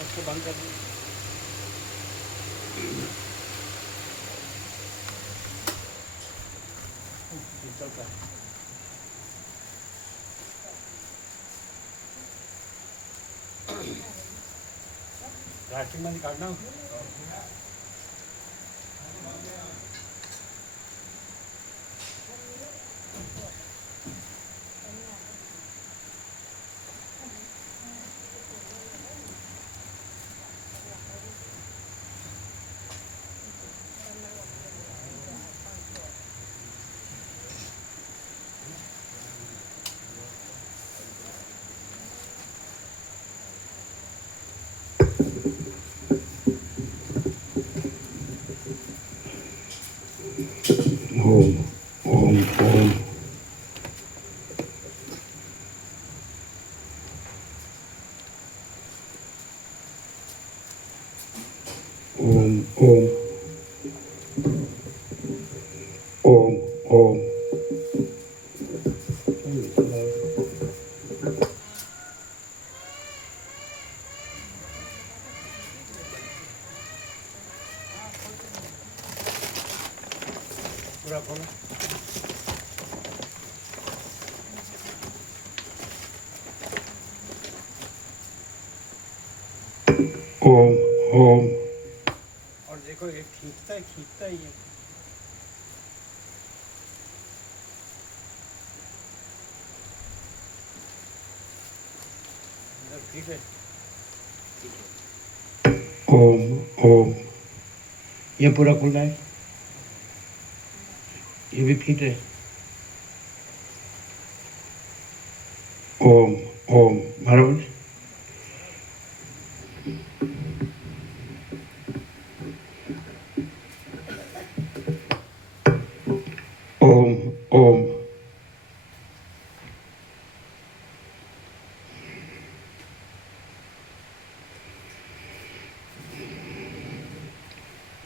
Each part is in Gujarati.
उसको बंद कर दो। चलता है प्लास्टिक में काटना। ओम ओम ओम ओम ओम ओम ओम पूरा खोलो। ओम ओम और देखो ये खींचता ही है। ठीक है। ओम ओम ये पूरा खुला है, ये भी फिट है। ओम ओम बराबर। ओम ओम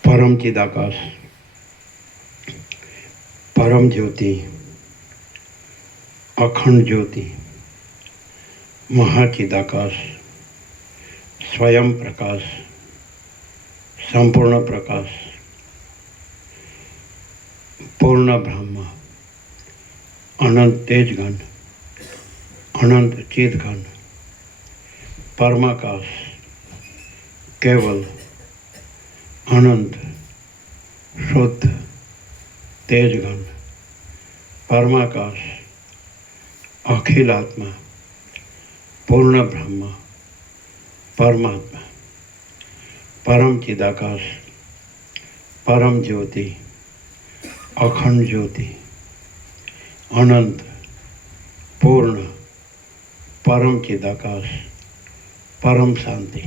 परम चिदाकाश, परम ज्योति, अखंड ज्योति, महाचिदाकाश, स्वयं प्रकाश, संपूर्ण प्रकाश, पूर्ण ब्रह्म, अनंत तेजघन, अनंत चिदघन, परमाकाश, केवल अनंत शुद्ध तेजघन, परमाकाश, अखिलात्मा, पूर्ण ब्रह्म, परमात्मा, परम चिदाकाश, परम ज्योति, अखंड ज्योति, अनंत पूर्ण परम चिदाकाश, परम शांति,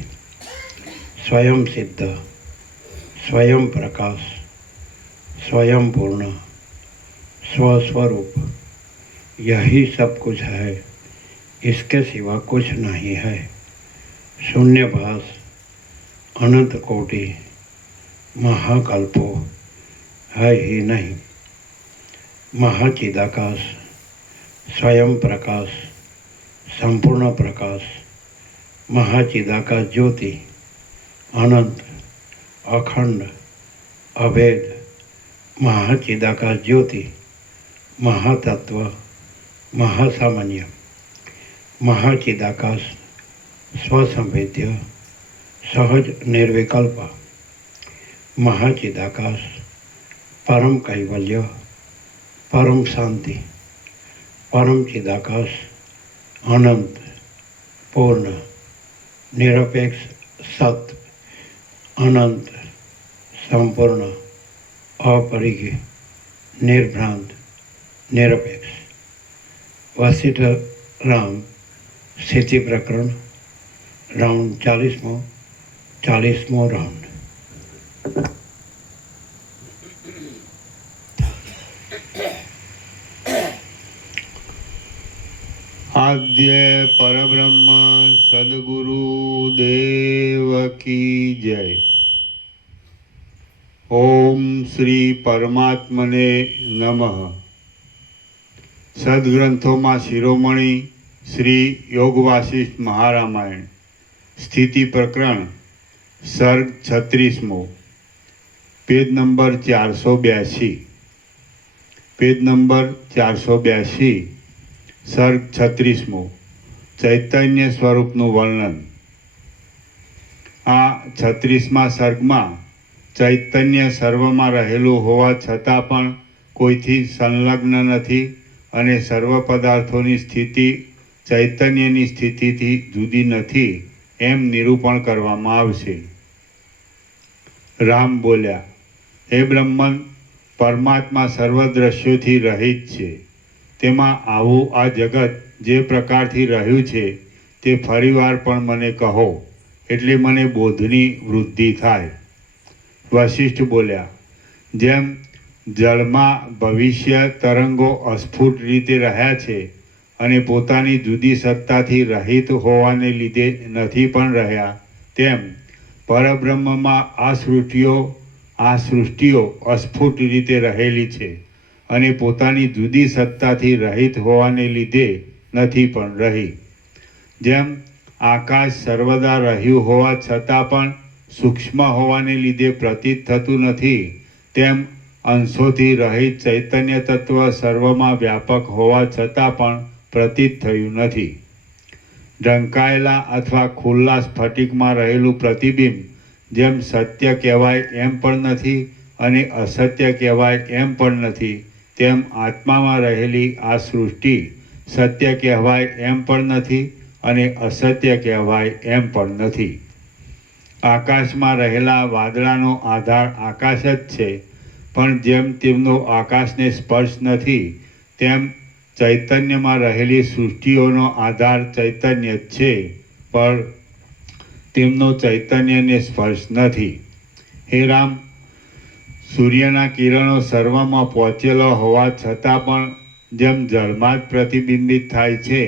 स्वयं सिद्ध, स्वयं प्रकाश, स्वयं पूर्ण, स्वस्वरूप, यही सब कुछ है, इसके सिवा कुछ नहीं है। शून्यभास, अनंत कोटि, महाकल्पो है ही नहीं। महाचिदाकाश, स्वयं प्रकाश, संपूर्ण प्रकाश, महाचिदाकाश ज्योति, अनंत, अखंड, अभेद, महाचिदाकाश ज्योति, महातत्व, महासामान्य, महाचिदाकाश, स्वसंवेद्य, सहज निर्विकल्प, महाचिदाकाश, परम कैवल्य, परम शांति, परम चिदाकाश, अनंत पूर्ण निरपेक्ष सत्य, अनंत संपूर्ण अपरिज्ञ निर्भ्रांत निरपेक्ष। वशिष्ठ राम स्थिति प्रकरण राउंड 40वां राउंड। आद्य परब्रह्म सद्गुरु देव की जय। ओम श्री परमात्मने नमः। सद्ग्रंथों में शिरोमणि श्री योग वासिष्ठ महारामायण સ્થિતિ પ્રકરણ સર્ગ 36મો, પેજ નંબર 482, પેજ નંબર 482, સર્ગ 36મો, ચૈતન્ય સ્વરૂપનું વર્ણન. આ 36મા સર્ગમાં ચૈતન્ય સર્વમાં રહેલું હોવા છતાં પણ કોઈથી સંલગ્ન નથી અને સર્વ પદાર્થોની સ્થિતિ ચૈતન્યની સ્થિતિથી જુદી નથી એમ નિરૂપણ કરવામાં આવશે. રામ બોલ્યા, હે બ્રહ્મન, પરમાત્મા સર્વ દ્રશ્યોથી રહિત છે. તેમાં આવું આ જગત જે પ્રકારથી રહ્યું છે તે ફરીવાર પણ મને કહો, એટલે મને બોધની વૃદ્ધિ થાય. વશિષ્ઠ બોલ્યા, જેમ જળમાં ભવિષ્ય તરંગો અસ્ફુટ રીતે રહ્યા છે અને પોતાની જુદી સત્તાથી રહિત હોવાને લીધે નથી પણ રહ્યા, તેમ પરબ્રહ્મમાં આ સૃષ્ટિઓ અસ્ફુટ રીતે રહેલી છે અને પોતાની જુદી સત્તાથી રહિત હોવાને લીધે નથી પણ રહી. જેમ આકાશ સર્વદા રહ્યું હોવા છતાં પણ સૂક્ષ્મ હોવાને લીધે પ્રતીત થતું નથી, તેમ અંશોથી રહિત ચૈતન્ય તત્વ સર્વમાં વ્યાપક હોવા છતાં પણ પ્રતીત થયું નથી. ઢંકાયેલા અથવા ખુલ્લા સ્ફટિકમાં રહેલું પ્રતિબિંબ જેમ સત્ય કહેવાય એમ પણ નથી અને અસત્ય કહેવાય એમ પણ નથી, તેમ આત્મામાં રહેલી આ સૃષ્ટિ સત્ય કહેવાય એમ પણ નથી અને અસત્ય કહેવાય એમ પણ નથી. આકાશમાં રહેલા વાદળાનો આધાર આકાશ જ છે, પણ જેમ તેમનો આકાશને સ્પર્શ નથી, તેમ ચૈતન્યમાં રહેલી સૃષ્ટિઓનો આધાર ચૈતન્ય જ છે, પણ તેમનો ચૈતન્યને સ્પર્શ નથી. હે રામ, સૂર્યના કિરણો સર્વમાં પહોંચેલો હોવા છતાં પણ જેમ જળમાં જ પ્રતિબિંબિત થાય છે,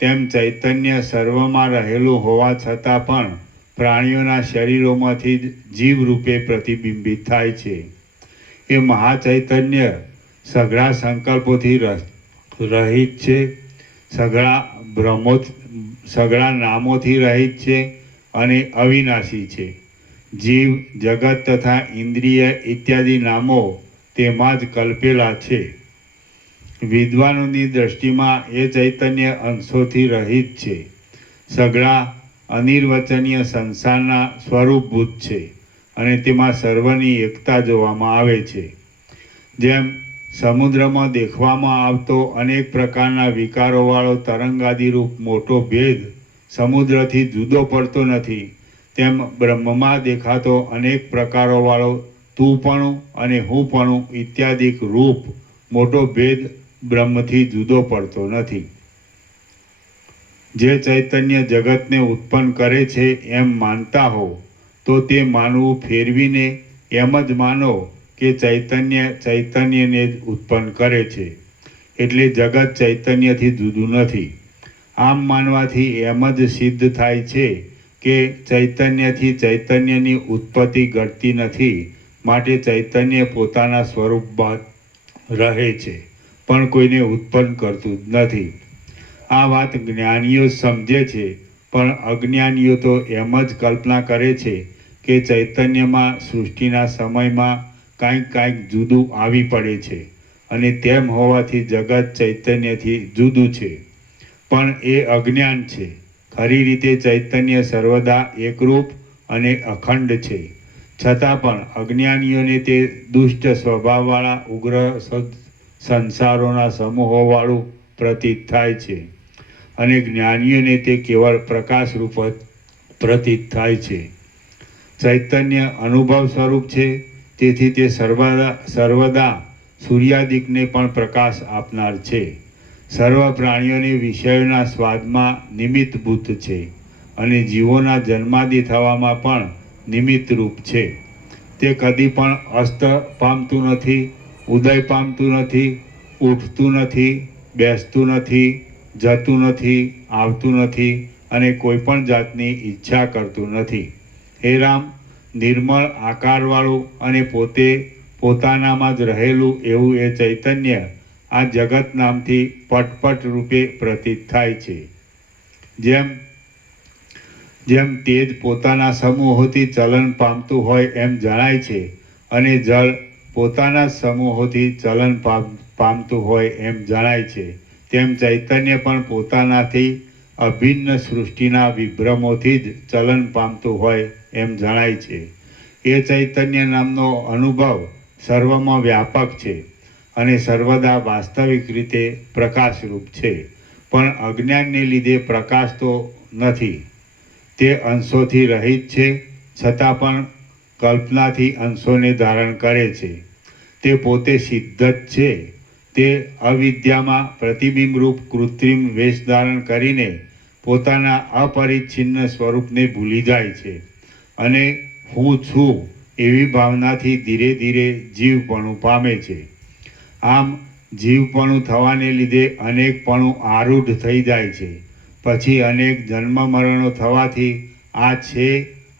તેમ ચૈતન્ય સર્વમાં રહેલું હોવા છતાં પણ પ્રાણીઓના શરીરોમાંથી જ જીવ રૂપે પ્રતિબિંબિત થાય છે. એ મહાચૈતન્ય સઘળા સંકલ્પોથી રહિત છે, સઘળા નામોથી રહિત છે અને અવિનાશી છે. જીવ, જગત તથા ઇન્દ્રિય ઇત્યાદિ નામો તેમાં જ કલ્પેલા છે. વિદ્વાનોની દ્રષ્ટિમાં એ ચૈતન્ય અંશોથી રહિત છે, સઘળા અનિર્વચનીય સંસારના સ્વરૂપભૂત છે અને તેમાં સર્વની એકતા જોવામાં આવે છે. જેમ સમુદ્રમાં દેખવામાં આવતો અનેક પ્રકારના વિકારોવાળો તરંગાદિરૂપ મોટો ભેદ સમુદ્રથી જુદો પડતો નથી, તેમ બ્રહ્મમાં દેખાતો અનેક પ્રકારોવાળો તુંપણું અને હુંપણું ઇત્યાદિક રૂપ મોટો ભેદ બ્રહ્મથી જુદો પડતો નથી. જે ચૈતન્ય જગતને ઉત્પન્ન કરે છે એમ માનતા હો તો તે માનવું ફેરવીને એમ જ માનો કે ચૈતન્ય ચૈતન્યને જ ઉત્પન્ન કરે છે, એટલે જગત ચૈતન્યથી જુદું નથી. આમ માનવાથી એમ જ સિદ્ધ થાય છે કે ચૈતન્યથી ચૈતન્યની ઉત્પત્તિ ઘટતી નથી, માટે ચૈતન્ય પોતાના સ્વરૂપમાં રહે છે પણ કોઈને ઉત્પન્ન કરતું જ નથી. આ વાત જ્ઞાનીઓ સમજે છે, પણ અજ્ઞાનીઓ તો એમ જ કલ્પના કરે છે કે ચૈતન્યમાં સૃષ્ટિના સમયમાં કાંઈક જુદું આવી પડે છે અને તેમ હોવાથી જગત ચૈતન્યથી જુદું છે, પણ એ અજ્ઞાન છે. ખરી રીતે ચૈતન્ય સર્વદા એકરૂપ અને અખંડ છે, છતાં પણ અજ્ઞાનીઓને તે દુષ્ટ સ્વભાવવાળા ઉગ્ર સંસારોના સમૂહોવાળું પ્રતીત થાય છે અને જ્ઞાનીઓને તે કેવળ પ્રકાશરૂપ જ પ્રતીત થાય છે. ચૈતન્ય અનુભવ સ્વરૂપ છે, તેથી તે સર્વદા સૂર્યાદિકને પણ પ્રકાશ આપનાર છે. સર્વ પ્રાણીઓને વિષયોના સ્વાદમાં નિમિત્તભૂત છે અને જીવોના જન્માદિ થવામાં પણ નિમિત્તરૂપ છે. તે કદી પણ અસ્ત પામતું નથી, ઉદય પામતું નથી, ઉઠતું નથી, બેસતું નથી, જતું નથી, આવતું નથી અને કોઈ પણ જાતની ઈચ્છા કરતું નથી. હે રામ, નિર્મળ આકારવાળું અને પોતે પોતાનામાં જ રહેલું એવું એ ચૈતન્ય આ જગત નામથી પટપટ રૂપે પ્રતીત થાય છે. જેમ જેમ તેજ પોતાના સમૂહોથી ચલન પામતું હોય એમ જણાય છે અને જળ પોતાના સમૂહોથી ચલન પામતું હોય એમ જણાય છે, તેમ ચૈતન્ય પણ પોતાનાથી અભિન્ન સૃષ્ટિના વિભ્રમોથી જ ચલન પામતું હોય એમ જણાય છે. એ ચૈતન્ય નામનો અનુભવ સર્વમાં વ્યાપક છે અને સર્વદા વાસ્તવિક રીતે પ્રકાશરૂપ છે, પણ અજ્ઞાનને લીધે પ્રકાશ તો નથી. તે અંશોથી રહિત છે, છતાં પણ કલ્પનાથી અંશોને ધારણ કરે છે. તે પોતે સિદ્ધ જ છે. તે અવિદ્યામાં પ્રતિબિંબરૂપ કૃત્રિમ વેશ ધારણ કરીને પોતાના અપરિચ્છિન્ન સ્વરૂપને ભૂલી જાય છે અને હું છું એવી ભાવનાથી ધીરે ધીરે જીવપણું પામે છે. આમ જીવપણું થવાને લીધે અનેકપણું આરૂઢ થઈ જાય છે. પછી અનેક જન્મ મરણો થવાથી આ છે,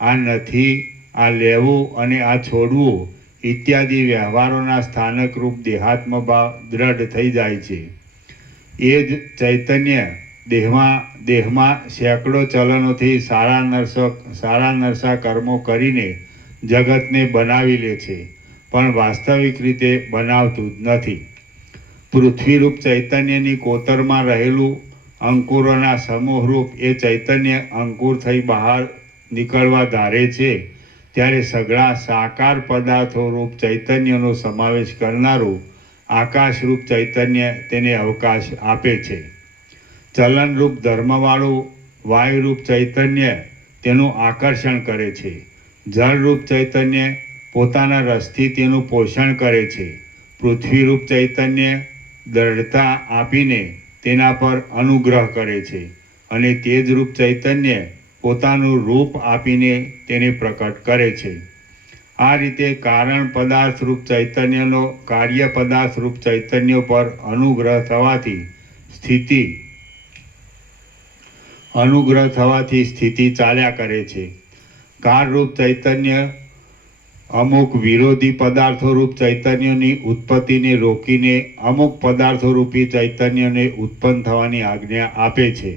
આ નથી, આ લેવું અને આ છોડવું ઇત્યાદિ વ્યવહારોના સ્થાનકરૂપ દેહાત્મભાવ દ્રઢ થઈ જાય છે. એ જ ચૈતન્ય દેહમાં સેંકડો ચલનોથી સારા નરસા કર્મો કરીને જગતને બનાવી લે છે, પણ વાસ્તવિક રીતે બનાવતું જ નથી. પૃથ્વીરૂપ ચૈતન્યની કોતરમાં રહેલું અંકુરોના સમૂહરૂપ એ ચૈતન્ય અંકુર થઈ બહાર નીકળવા ધારે છે, ત્યારે સઘળા સાકાર પદાર્થો રૂપ ચૈતન્યનો સમાવેશ કરનારું આકાશરૂપ ચૈતન્ય તેને અવકાશ આપે છે. ચલનરૂપ ધર્મવાળું વાયુરૂપ ચૈતન્ય તેનું આકર્ષણ કરે છે. જળરૂપ ચૈતન્ય પોતાના રસથી તેનું પોષણ કરે છે. પૃથ્વીરૂપ ચૈતન્ય દ્રઢતા આપીને તેના પર અનુગ્રહ કરે છે અને તેજરૂપ ચૈતન્ય પોતાનું રૂપ આપીને તેને પ્રકટ કરે છે. આ રીતે કારણ પદાર્થરૂપ ચૈતન્યનો કાર્ય પદાર્થરૂપ ચૈતન્ય પર અનુગ્રહ થવાથી સ્થિતિ ચાલ્યા કરે છે. કાળરૂપ ચૈતન્ય અમુક વિરોધી પદાર્થોરૂપ ચૈતન્યની ઉત્પત્તિને રોકીને અમુક પદાર્થોરૂપી ચૈતન્યને ઉત્પન્ન થવાની આજ્ઞા આપે છે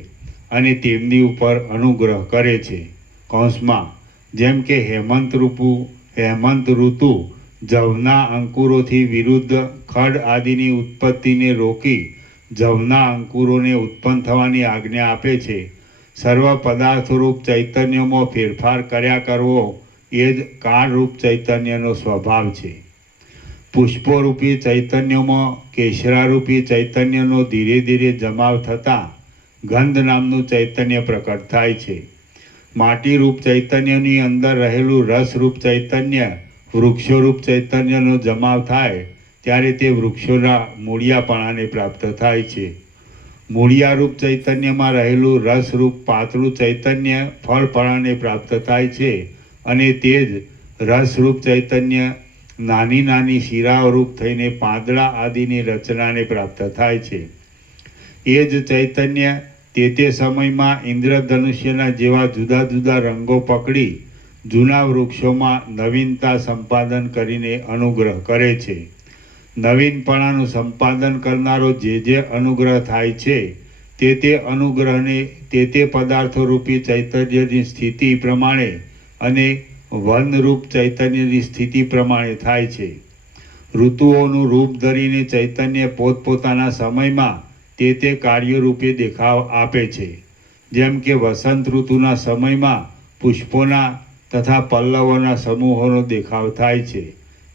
અને તેમની ઉપર અનુગ્રહ કરે છે. કૌંસમાં જેમ કે હેમંત ઋતુ જવના અંકુરોથી વિરુદ્ધ ખડ આદિની ઉત્પત્તિને રોકી જવના અંકુરોને ઉત્પન્ન થવાની આજ્ઞા આપે છે, સર્વ પદાર્થરૂપ ચૈતન્યમાં ફેરફાર કર્યા કરવો એ જ કાળરૂપ ચૈતન્યનો સ્વભાવ છે. પુષ્પોરૂપી ચૈતન્યમાં કેશરારૂપી ચૈતન્યનો ધીરે ધીરે જમાવ થતાં ગંધ નામનું ચૈતન્ય પ્રકટ થાય છે. માટીરૂપ ચૈતન્યની અંદર રહેલું રસરૂપ ચૈતન્ય વૃક્ષોરૂપ ચૈતન્યનો જમાવ થાય ત્યારે તે વૃક્ષોના મૂળિયાપણાને પ્રાપ્ત થાય છે. મૂળિયારૂપ ચૈતન્યમાં રહેલું રસરૂપ પાતળું ચૈતન્ય ફળપણાને પ્રાપ્ત થાય છે અને તે જ રસરૂપ ચૈતન્ય નાની નાની શિરાઓરૂપ થઈને પાંદડા આદિની રચનાને પ્રાપ્ત થાય છે. એ જ ચૈતન્ય તે સમયમાં ઇન્દ્રધનુષ્યના જેવા જુદા જુદા રંગો પકડી જૂના વૃક્ષોમાં નવીનતા સંપાદન કરીને અનુગ્રહ કરે છે. નવીનપણાનું સંપાદન કરનારો જે અનુગ્રહ થાય છે તે અનુગ્રહને તે પદાર્થોરૂપી ચૈતન્યની સ્થિતિ પ્રમાણે અને વનરૂપ ચૈતન્યની સ્થિતિ પ્રમાણે થાય છે. ઋતુઓનું રૂપ ધરીને ચૈતન્ય પોતપોતાના સમયમાં તે કાર્યરૂપે દેખાવ આપે છે. જેમ કે વસંત ઋતુના સમયમાં પુષ્પોના તથા પલ્લવોના સમૂહોનો દેખાવ થાય છે.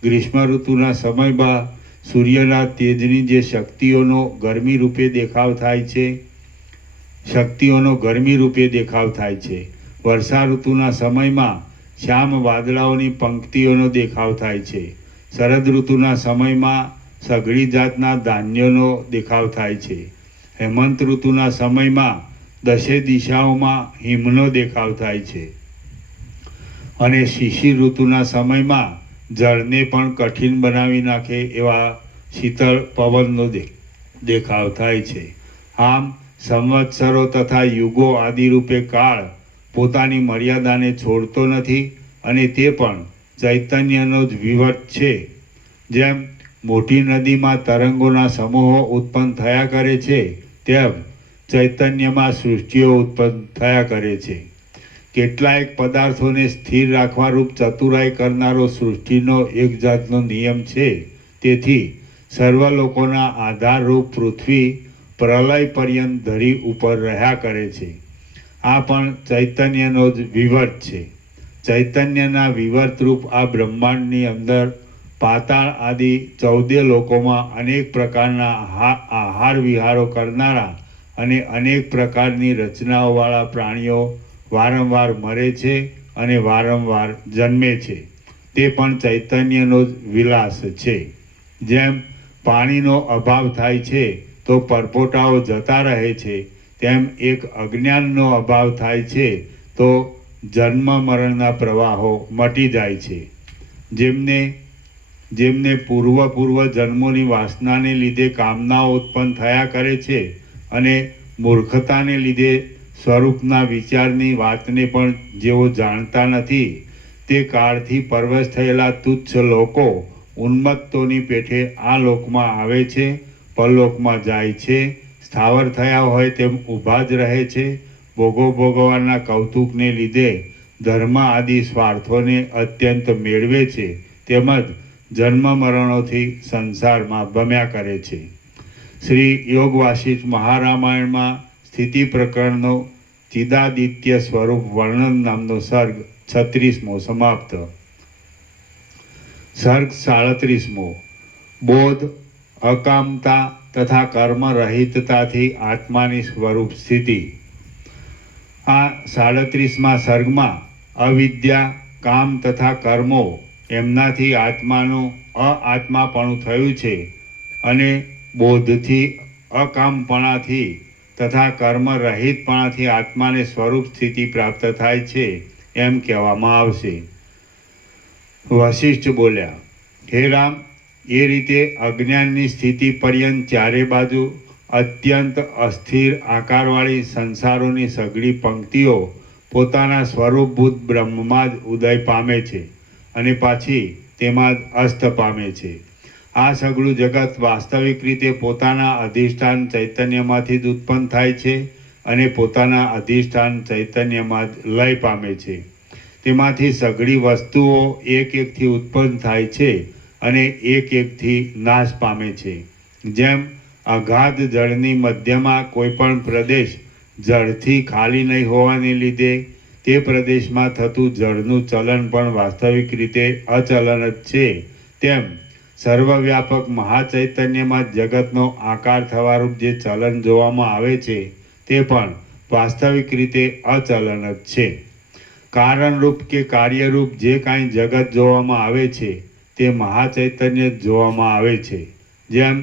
ગ્રીષ્મ ઋતુના સમયમાં સૂર્યના તેજની જે શક્તિઓનો ગરમી રૂપે દેખાવ થાય છે. વર્ષા ઋતુના સમયમાં શ્યામ વાદળાઓની પંક્તિઓનો દેખાવ થાય છે. શરદ ઋતુના સમયમાં સઘળી જાતના ધાન્યોનો દેખાવ થાય છે. હેમંત ઋતુના સમયમાં દશે દિશાઓમાં હિમનો દેખાવ થાય છે અને શિશિર ઋતુના સમયમાં જળને પણ કઠિન બનાવી નાખે એવા શીતળ પવનનો દેખાવ થાય છે. આમ સંવત્સરો તથા યુગો આદિરૂપે કાળ પોતાની મર્યાદાને છોડતો નથી અને તે પણ ચૈતન્યનો જ વિવટ છે. જેમ મોટી નદીમાં તરંગોના સમૂહો ઉત્પન્ન થયા કરે છે તેમ ચૈતન્યમાં સૃષ્ટિઓ ઉત્પન્ન થયા કરે છે. કેટલાયક પદાર્થોને સ્થિર રાખવા રૂપ ચતુરાઈ કરનારો સૃષ્ટિનો એક જાતનો નિયમ છે. તેથી સર્વ લોકોના આધારરૂપ પૃથ્વી પ્રલય પર્યંત ધરી ઉપર રહ્યા કરે છે. આ પણ ચૈતન્યનો જ વિવર્ત છે. ચૈતન્યના વિવર્તરૂપ આ બ્રહ્માંડની અંદર પાતાળ આદિ 14 લોકોમાં અનેક પ્રકારના આહાર વિહારો કરનારા અને અનેક પ્રકારની રચનાઓવાળા પ્રાણીઓ વારંવાર મરે છે અને વારંવાર જન્મે છે. તે પણ ચૈતન્યનો જ વિલાસ છે. જેમ પાણીનો અભાવ થાય છે તો પરપોટાઓ જતા રહે છે, તેમ એક અજ્ઞાનનો અભાવ થાય છે તો જન્મ મરણના પ્રવાહો મટી જાય છે. જેમને પૂર્વ જન્મોની વાસનાને લીધે કામનાઓ ઉત્પન્ન થયા કરે છે અને મૂર્ખતાને લીધે સ્વરૂપના વિચારની વાતને પણ જેઓ જાણતા નથી, તે કાળથી પરવશ થયેલા તુચ્છ લોકો ઉન્મત્તોની પેઠે આ લોકમાં આવે છે, પરલોકમાં જાય છે, સ્થાવર થયા હોય તેમ ઊભા જ રહે છે. ભોગવવાના કૌતુકને લીધે ધર્મ આદિ સ્વાર્થોને અત્યંત મેળવે છે, તેમજ જન્મ મરણોથી સંસારમાં ભમ્યા કરે છે. શ્રી યોગ વાસિષ્ઠ મહારામાયણમાં સ્થિતિ પ્રકરણનો ચિદાદિત્ય સ્વરૂપ વર્ણન નામનો સર્ગ 36મો સમાપ્ત. સર્ગ 37મો. બોધ, અકામતા તથા કર્મ રહિતતાથી આત્માની સ્વરૂપ સ્થિતિ. આ 37મા સર્ગમાં અવિદ્યા, કામ તથા કર્મો એમનાથી આત્માનું અઆત્માપણું થયું છે અને બોધથી, અકામપણાથી તથા કર્મ રહિતપણાથી આત્માને સ્વરૂપ સ્થિતિ પ્રાપ્ત થાય છે એમ કહેવામાં આવશે. વશિષ્ઠ બોલ્યા, હે રામ, એ રીતે અજ્ઞાનની સ્થિતિ પર્યંત ચારે બાજુ અત્યંત અસ્થિર આકારવાળી સંસારોની સઘળી પંક્તિઓ પોતાના સ્વરૂપભૂત બ્રહ્મમાં જ ઉદય પામે છે અને પાછી તેમાં જ અસ્ત પામે છે. આ સઘળું જગત વાસ્તવિક રીતે પોતાના અધિષ્ઠાન ચૈતન્યમાંથી જ ઉત્પન્ન થાય છે અને પોતાના અધિષ્ઠાન ચૈતન્યમાં જ લય પામે છે. તેમાંથી સઘળી વસ્તુઓ એક એકથી ઉત્પન્ન થાય છે અને એક એકથી નાશ પામે છે. જેમ અગાધ જળની મધ્યમાં કોઈ પણ પ્રદેશ જળથી ખાલી નહીં હોવાને લીધે તે પ્રદેશમાં થતું જળનું ચલન પણ વાસ્તવિક રીતે અચલન જ છે, તેમ સર્વવ્યાપક મહાચૈતન્યમાં જગતનો આકાર થવારૂપ જે ચલન જોવામાં આવે છે તે પણ વાસ્તવિક રીતે અચલન જ છે. કારણરૂપ કે કાર્યરૂપ જે કાંઈ જગત જોવામાં આવે છે તે મહાચૈતન્ય જ જોવામાં આવે છે. જેમ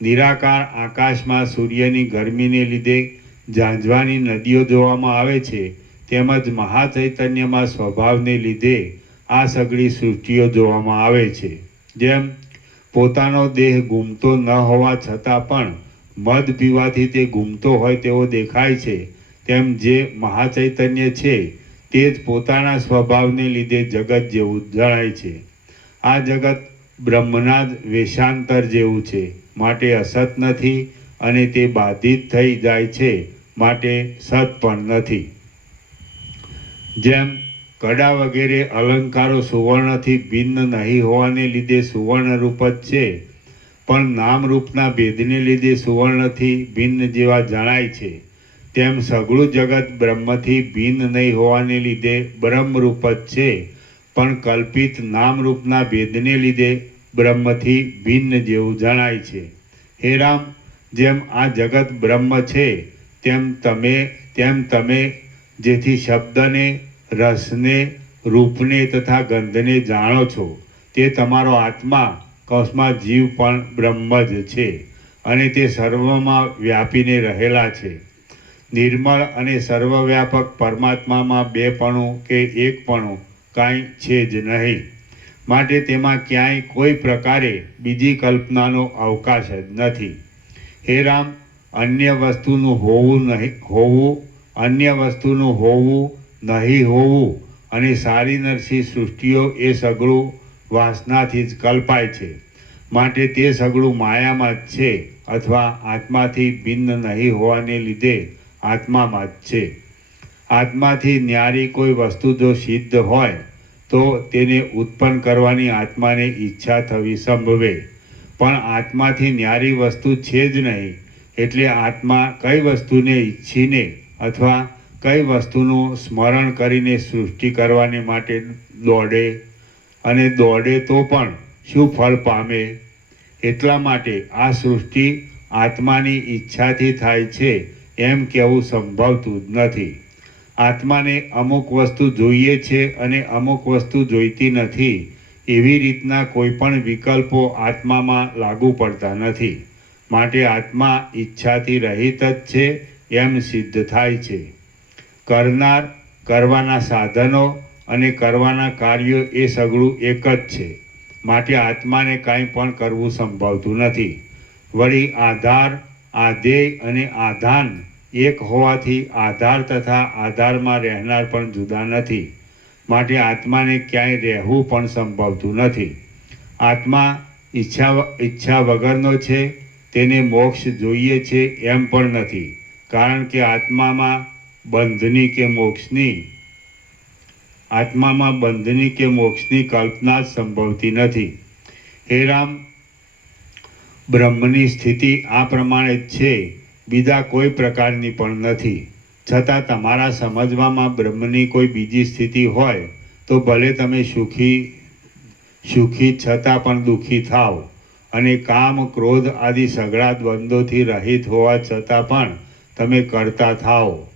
નિરાકાર આકાશમાં સૂર્યની ગરમીને લીધે ઝાંઝવાની નદીઓ જોવામાં આવે છે, તેમજ મહાચૈતન્યમાં સ્વભાવને લીધે આ સઘળી સૃષ્ટિઓ જોવામાં આવે છે. જેમ પોતાનો દેહ ઘૂમતો ન હોવા છતાં પણ મધ પીવાથી તે ઘૂમતો હોય તેવો દેખાય છે, તેમ જે મહાચૈતન્ય છે તે જ પોતાના સ્વભાવને લીધે જગત જેવું જણાય છે. આ જગત બ્રહ્મના જ વેશાંતર જેવું છે, માટે અસત નથી, અને તે બાધિત થઈ જાય છે, માટે સત પણ નથી. જેમ કડા વગેરે અલંકારો સુવર્ણથી ભિન્ન નહીં હોવાને લીધે સુવર્ણરૂપ જ છે, પણ નામરૂપના ભેદને લીધે સુવર્ણથી ભિન્ન જેવા જણાય છે, તેમ સઘળું જગત બ્રહ્મથી ભિન્ન નહીં હોવાને લીધે બ્રહ્મરૂપ જ છે, પણ કલ્પિત નામરૂપના ભેદને લીધે બ્રહ્મથી ભિન્ન જેવું જણાય છે. હે રામ, જેમ આ જગત બ્રહ્મ છે તેમ તમે જેથી શબ્દને, રસને, રૂપને તથા ગંધને જાણો છો, તે તમારો આત્મા કૌંસમાં જીવ પણ બ્રહ્મ જ છે અને તે સર્વમાં વ્યાપીને રહેલા છે. નિર્મળ અને સર્વવ્યાપક પરમાત્મામાં બેપણું કે એકપણું કાંઈ છે જ નહીં, માટે તેમાં ક્યાંય કોઈ પ્રકારે બીજી કલ્પનાનો અવકાશ જ નથી. હે રામ, અન્ય વસ્તુનું હોવું નહીં હોવું અને સારી નરસી સૃષ્ટિઓ એ સઘળું વાસનાથી જ કલ્પાય છે, માટે તે સઘળું માયામાં જ છે, અથવા આત્માથી ભિન્ન નહીં હોવાને લીધે આત્મામાં જ છે. આત્માથી ન્યારી કોઈ વસ્તુ જો સિદ્ધ હોય તો તેને ઉત્પન્ન કરવાની આત્માને ઈચ્છા થવી સંભવે, પણ આત્માથી ન્યારી વસ્તુ છે જ નહીં, એટલે આત્મા કઈ વસ્તુને ઈચ્છીને અથવા કઈ વસ્તુનું સ્મરણ કરીને સૃષ્ટિ કરવાને માટે દોડે, અને દોડે તો પણ શું ફળ પામે? એટલા માટે આ સૃષ્ટિ આત્માની ઈચ્છાથી થાય છે એમ કહેવું સંભવતું જ નથી. આત્માને અમુક વસ્તુ જોઈએ છે અને અમુક વસ્તુ જોઈતી નથી, એવી રીતના કોઈ પણ વિકલ્પો આત્મામાં લાગુ પડતા નથી. માટે આત્મા ઈચ્છાથી રહિત જ છે એમ સિદ્ધ થાય છે. કરનાર, કરવાના સાધનો અને કરવાના કાર્યો એ સગળું એક જ છે. માટે આત્માને કાંઈ પણ કરવું સંભવતું નથી. વળી આધાર, આધેય અને આધાન એક હોવાથી આધાર તથા આધારમાં રહેનાર પણ જુદા નથી. માટે આત્માને ક્યાંય રહેવું પણ સંભવતું નથી. આત્મા ઈચ્છા વગરનો છે, તેને મોક્ષ જોઈએ છે એમ પણ નથી, કારણ કે આત્મામાં બંધની કે મોક્ષની કલ્પના જ સંભવતી નથી. હે રામ, બ્રહ્મની સ્થિતિ આ પ્રમાણે જ છે, બીજા કોઈ પ્રકારની પણ નથી. છતાં તમારા સમજવામાં બ્રહ્મની કોઈ બીજી સ્થિતિ હોય તો ભલે તમે સુખી છતાં પણ દુઃખી થાવ, અને કામ, ક્રોધ આદિ સઘળા દ્વંદ્વોથી રહિત હોવા છતાં પણ તમે કરતા થાઓ.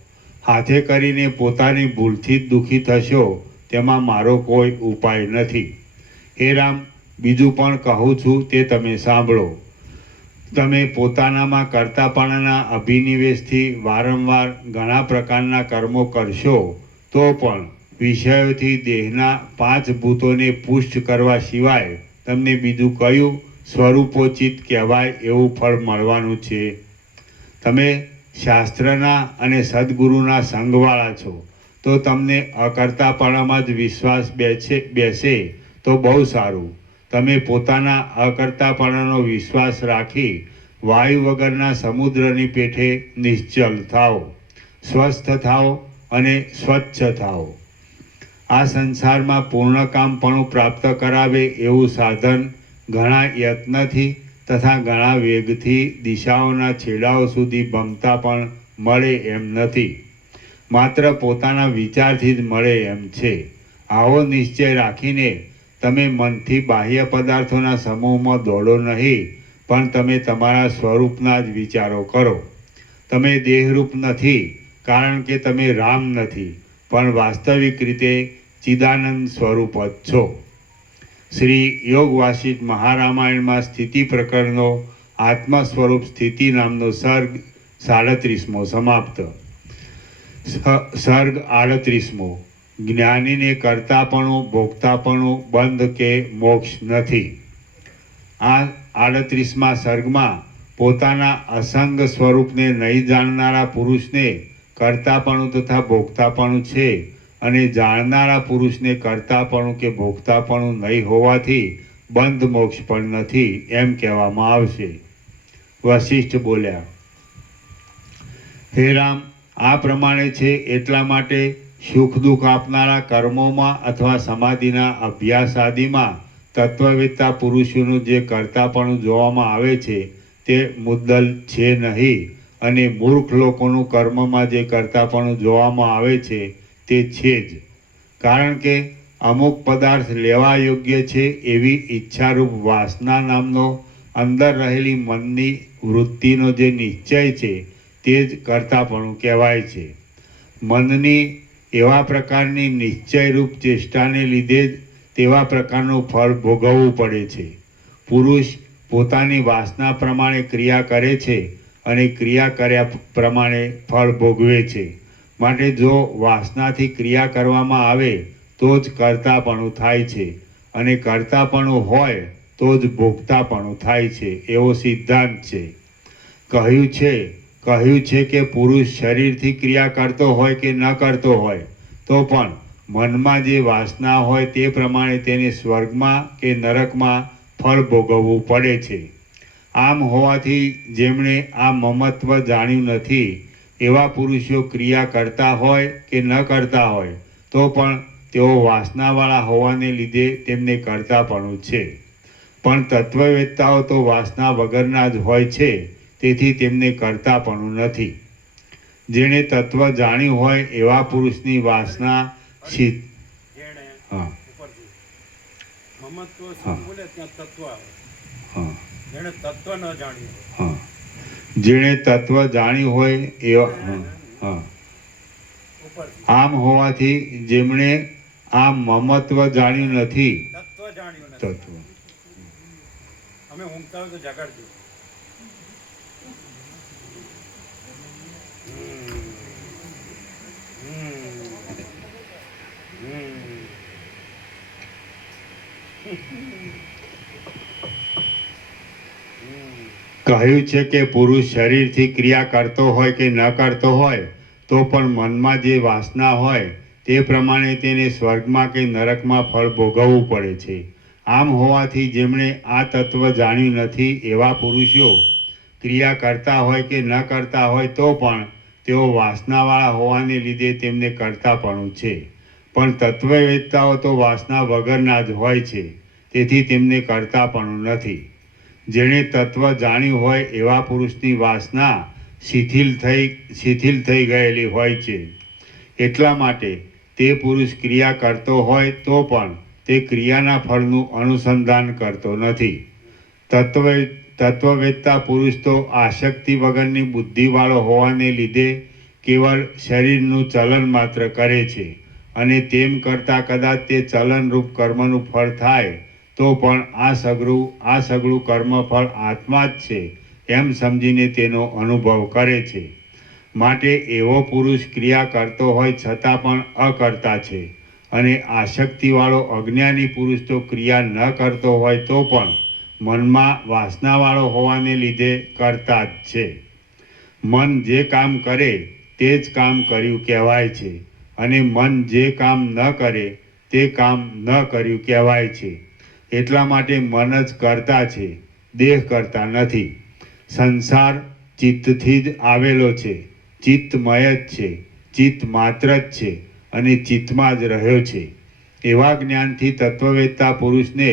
હાથે કરીને પોતાની ભૂલથી જ દુઃખી થશો, તેમાં મારો કોઈ ઉપાય નથી. હે રામ, બીજું પણ કહું છું તે તમે સાંભળો. તમે પોતાનામાં કરતાપણાના અભિનિવેશથી વારંવાર ઘણા પ્રકારના કર્મો કરશો તો પણ વિષયોથી દેહના 5 ભૂતોને પુષ્ટ કરવા સિવાય તમને બીજું કયું સ્વરૂપોચિત કહેવાય એવું ફળ મળવાનું છે? તમે શાસ્ત્રના અને સદ્ગુરુના સંગવાળા છો તો તમને અકર્તાપણામાં જ વિશ્વાસ બેસે તો બહુ સારું. તમે પોતાના અકર્તાપણાનો વિશ્વાસ રાખી વાયુ વગરના સમુદ્રની પેઠે નિશ્ચલ થાઓ, સ્વસ્થ થાઓ અને સ્વચ્છ થાઓ. આ સંસારમાં પૂર્ણકામપણું પ્રાપ્ત કરાવે એવું સાધન ઘણા યત્નથી તથા ઘણા વેગથી દિશાઓના છેડાઓ સુધી ભમતા પણ મળે એમ નથી. માત્ર પોતાના વિચારથી જ મળે એમ છે. આવો નિશ્ચય રાખીને તમે મનથી બાહ્ય પદાર્થોના સમૂહમાં દોડો નહીં, પણ તમે તમારા સ્વરૂપના જ વિચારો કરો. તમે દેહરૂપ નથી, કારણ કે તમે રામ નથી, પણ વાસ્તવિક રીતે ચિદાનંદ સ્વરૂપ જ છો. શ્રી યોગ વાસિષ્ઠ મહારામાયણમાં સ્થિતિ પ્રકરણનો આત્મ સ્વરૂપ સ્થિતિ નામનો સર્ગ 37મો સમાપ્ત. સર્ગ 38મો. જ્ઞાનીને કરતાપણું, ભોગતાપણું, બંધ કે મોક્ષ નથી. આ 38મા સર્ગમાં પોતાના અસંગ સ્વરૂપને નહીં જાણનારા પુરુષને કરતાપણું તથા ભોગતાપણું છે, અને જાણનારા પુરુષને કરતાપણું કે ભોગતાપણું નહીં હોવાથી બંધ મોક્ષ પણ નથી એમ કહેવામાં આવશે. વશિષ્ઠ બોલ્યા, હે રામ, આ પ્રમાણે છે એટલા માટે સુખ દુઃખ આપનારા કર્મોમાં અથવા સમાધિના અભ્યાસ આદિમાં તત્વવેત્તા પુરુષોનું જે કરતાપણું જોવામાં આવે છે તે મુદ્દલ છે નહીં, અને મૂર્ખ લોકોનું કર્મમાં જે કરતાપણું જોવામાં આવે છે તે છે જ. કારણ કે અમુક પદાર્થ લેવા યોગ્ય છે એવી ઈચ્છારૂપ વાસના નામનો અંદર રહેલી મનની વૃત્તિનો જે નિશ્ચય છે તે જ કરતાપણું કહેવાય છે. મનની એવા પ્રકારની નિશ્ચયરૂપ ચેષ્ટાને લીધે જ તેવા પ્રકારનું ફળ ભોગવવું પડે છે. પુરુષ પોતાની વાસના પ્રમાણે ક્રિયા કરે છે અને ક્રિયા કર્યા પ્રમાણે ફળ ભોગવે છે. માટે જો વાસનાથી ક્રિયા કરવામાં આવે તો જ કરતાપણું થાય છે, અને કરતાપણું હોય તો જ ભોગતાપણું થાય છે એવો સિદ્ધાંત છે. કહ્યું છે કે પુરુષ શરીરથી ક્રિયા કરતો હોય કે ન કરતો હોય તો પણ મનમાં જે વાસના હોય તે પ્રમાણે તેને સ્વર્ગમાં કે નરકમાં ફળ ભોગવવું પડે છે. આમ હોવાથી જેમણે આ મમત્વ જાણ્યું નથી એવા પુરુષો ક્રિયા કરતા હોય કે ન કરતા હોય તો પણ તેઓ વાસનાવાળા હોવાને લીધે તેમને કરતાપણું છે. પણ તત્વવેત્તાઓ તો વાસના વગરના જ હોય છે, તેથી તેમને કરતાપણું નથી. જેણે તત્વ જાણ્યું હોય એવા પુરુષની વાસના જેણે હા ઉપરથી મમત્વ હા. બોલે ત્યાં તત્વ આવે. હા જેણે તત્વ ન જાણ્યું હોય. હા જેણે તત્વ જાણ્યું હોય એવા હા ઉપરથી આમ હોવાથી જેમણે આ મમત્વ જાણ્યું નથી તત્વ જાણ્યું નથી. તત્વ અમે ઊંઘતા હોય તો જગાડજો. કહ્યું છે કે પુરુષ શરીરથી ક્રિયા કરતો હોય કે ન કરતો હોય તો પણ મનમાં જે વાસના હોય તે પ્રમાણે તેને સ્વર્ગમાં કે નરકમાં ફળ ભોગવવું પડે છે. આમ હોવાથી જેમણે આ તત્વ જાણ્યું નથી એવા પુરુષો ક્રિયા કરતા હોય કે ન કરતા હોય તો પણ તેઓ વાસનાવાળા હોવાને લીધે તેમને કરતાપણું છે. પણ તત્વવેત્તાઓ તો વાસના વગરના જ હોય છે, તેથી તેમને કરતાપણું નથી. જેણે તત્વ જાણ્યું હોય એવા પુરુષની વાસના શિથિલ થઈ ગયેલી હોય છે. એટલા માટે તે પુરુષ ક્રિયા કરતો હોય તો પણ તે ક્રિયાના ફળનું અનુસંધાન કરતો નથી. તત્વવેત્તા પુરુષ તો આસક્તિ વગરની બુદ્ધિવાળો હોવાને લીધે કેવળ શરીરનું ચલન માત્ર કરે છે, અને તેમ કરતાં કદાચ તે ચલનરૂપ કર્મનું ફળ થાય તો પણ આ સઘળું કર્મફળ આત્મા જ છે એમ સમજીને તેનો અનુભવ કરે છે. માટે એવો પુરુષ ક્રિયા કરતો હોય છતાં પણ અકર્તા છે, અને આસક્તિવાળો અજ્ઞાની પુરુષ તો ક્રિયા ન કરતો હોય તો પણ મનમાં વાસનાવાળો હોવાને લીધે કરતા જ છે. મન જે કામ કરે તે જ કામ કર્યું કહેવાય છે, અને મન જે કામ ન કરે તે કામ ન કર્યું કહેવાય છે. એટલા માટે મન જ કરતા છે, દેહ કરતા નથી. સંસાર ચિત્તથી જ આવેલો છે, ચિત્તમય જ છે, ચિત્ત માત્ર જ છે, અને ચિત્તમાં જ રહ્યો છે. એવા જ્ઞાનથી તત્વવેત્તા પુરુષને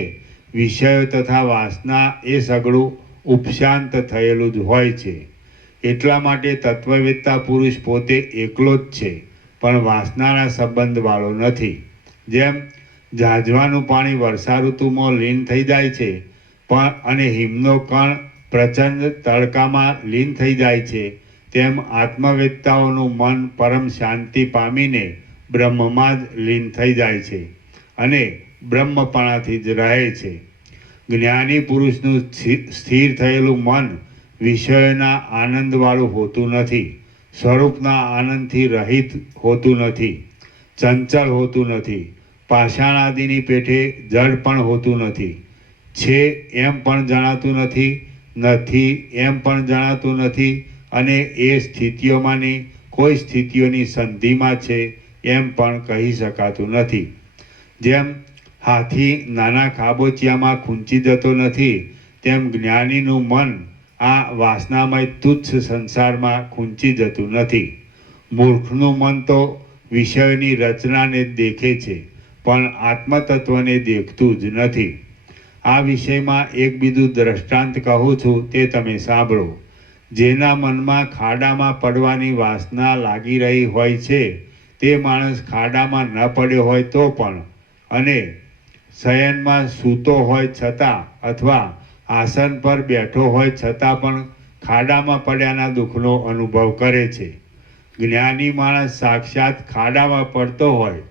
વિષયો તથા વાસના એ સઘળું ઉપશાંત થયેલું જ હોય છે. એટલા માટે તત્વવેત્તા પુરુષ પોતે એકલો જ છે, પણ વાસનાના સંબંધવાળો નથી. જેમ ઝાંઝવાનું પાણી વર્ષા ઋતુમાં લીન થઈ જાય છે અને હિમનો કણ પ્રચંડ તડકામાં લીન થઈ જાય છે, તેમ આત્મવેત્તાઓનું મન પરમ શાંતિ પામીને બ્રહ્મમાં જ લીન થઈ જાય છે અને બ્રહ્મપણાથી જ રહે છે. જ્ઞાની પુરુષનું સ્થિર થયેલું મન વિષયોના આનંદવાળું હોતું નથી, સ્વરૂપના આનંદથી રહિત હોતું નથી, ચંચળ હોતું નથી, પાષાણ આદિની પેઠે જડ પણ હોતું નથી, છે એમ પણ જણાતું નથી, નથી એમ પણ જણાતું નથી, અને એ સ્થિતિઓમાંની કોઈ સ્થિતિઓની સંધિમાં છે એમ પણ કહી શકાતું નથી. જેમ હાથી નાના ખાબોચિયામાં ખૂંચી જતો નથી, તેમ જ્ઞાનીનું મન આ વાસનામય તુચ્છ સંસારમાં ખૂંચી જતું નથી. મૂર્ખનું મન તો વિષયોની રચનાને જ દેખે છે, પણ આત્મતત્વને દેખતું જ નથી. આ વિષયમાં એક બીજું દ્રષ્ટાંત કહું છું, તે તમે સાંભળો. જેના મનમાં ખાડામાં પડવાની વાસના લાગી રહી હોય છે તે માણસ ખાડામાં ન પડ્યો હોય તો પણ, અને શયનમાં સૂતો હોય છતાં, અથવા આસન પર બેઠો હોય છતાં પણ ખાડામાં પડ્યાના દુઃખનો અનુભવ કરે છે. જ્ઞાની માણસ સાક્ષાત ખાડામાં પડતો હોય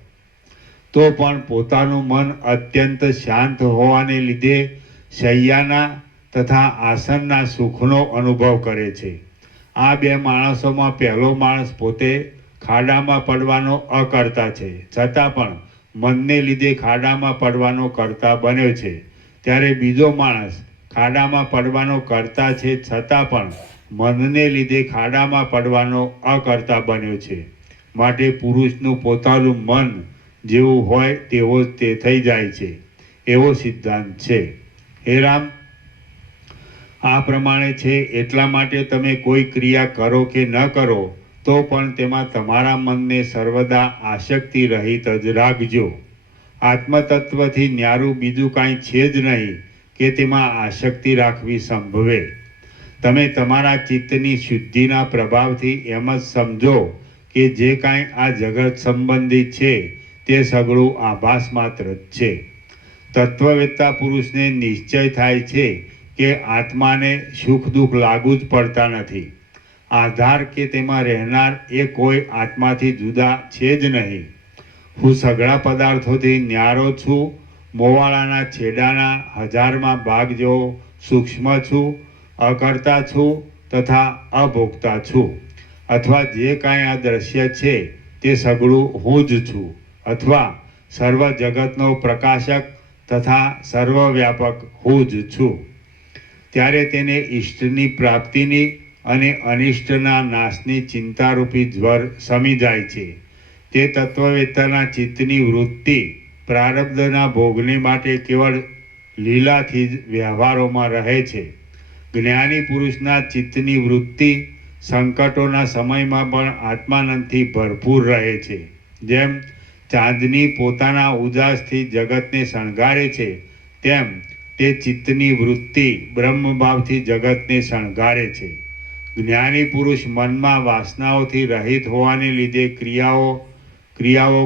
તો પણ પોતાનું મન અત્યંત શાંત હોવાને લીધે શૈયાના તથા આસનના સુખનો અનુભવ કરે છે. આ બે માણસોમાં પહેલો માણસ પોતે ખાડામાં પડવાનો અકર્તા છે, છતાં પણ મનને લીધે ખાડામાં પડવાનો કર્તા બન્યો છે. ત્યારે બીજો માણસ ખાડામાં પડવાનો કર્તા છે, છતાં પણ મનને લીધે ખાડામાં પડવાનો અકર્તા બન્યો છે. માટે પુરુષનું પોતાનું મન જેવું હોય તેવો જ તે થઈ જાય છે, એવો સિદ્ધાંત છે. હે રામ, આ પ્રમાણે છે. એટલા માટે તમે કોઈ ક્રિયા કરો કે ન કરો, તો પણ તેમાં તમારા મનને સર્વદા આસક્તિ રહિત જ રાખજો. આત્મતત્વથી ન્યારું બીજું કાંઈ છે જ નહીં કે તેમાં આસક્તિ રાખવી સંભવે. તમે તમારા ચિત્તની શુદ્ધિના પ્રભાવથી એમ જ સમજો કે જે કાંઈ આ જગત સંબંધી છે તે સઘળું આભાસ માત્ર જ છે. તત્વવેત્તા પુરુષને નિશ્ચય થાય છે કે આત્માને સુખ દુઃખ લાગુ જ પડતા નથી. આધાર કે તેમાં રહેનાર એ કોઈ આત્માથી જુદા છે જ નહીં. હું સઘળા પદાર્થોથી ન્યારો છું, મોવાળાના છેડાના હજારમાં ભાગ જેવો સૂક્ષ્મ છું, અકર્તા છું તથા અભોગતા છું. અથવા જે કાંઈ આ દ્રશ્ય છે તે સઘળું હું જ છું, અથવા સર્વ જગતનો પ્રકાશક તથા સર્વવ્યાપક હું જ છું. ત્યારે તેને ઈષ્ટની પ્રાપ્તિની અને અનિષ્ટના નાશની ચિંતારૂપી જ્વર શમી જાય છે. તે તત્વવેત્તાના ચિત્તની વૃત્તિ પ્રારબ્ધના ભોગને માટે કેવળ લીલાથી જ વ્યવહારોમાં રહે છે. જ્ઞાની પુરુષના ચિત્તની વૃત્તિ સંકટોના સમયમાં પણ આત્માનંદથી ભરપૂર રહે છે. જેમ ચાંદની પોતાના ઉજાસથી જગતને શણગારે છે, તેમ તે ચિત્તની વૃત્તિ બ્રહ્મભાવથી જગતને શણગારે છે. જ્ઞાની પુરુષ મનમાં વાસનાઓથી રહિત હોવાને લીધે ક્રિયાઓ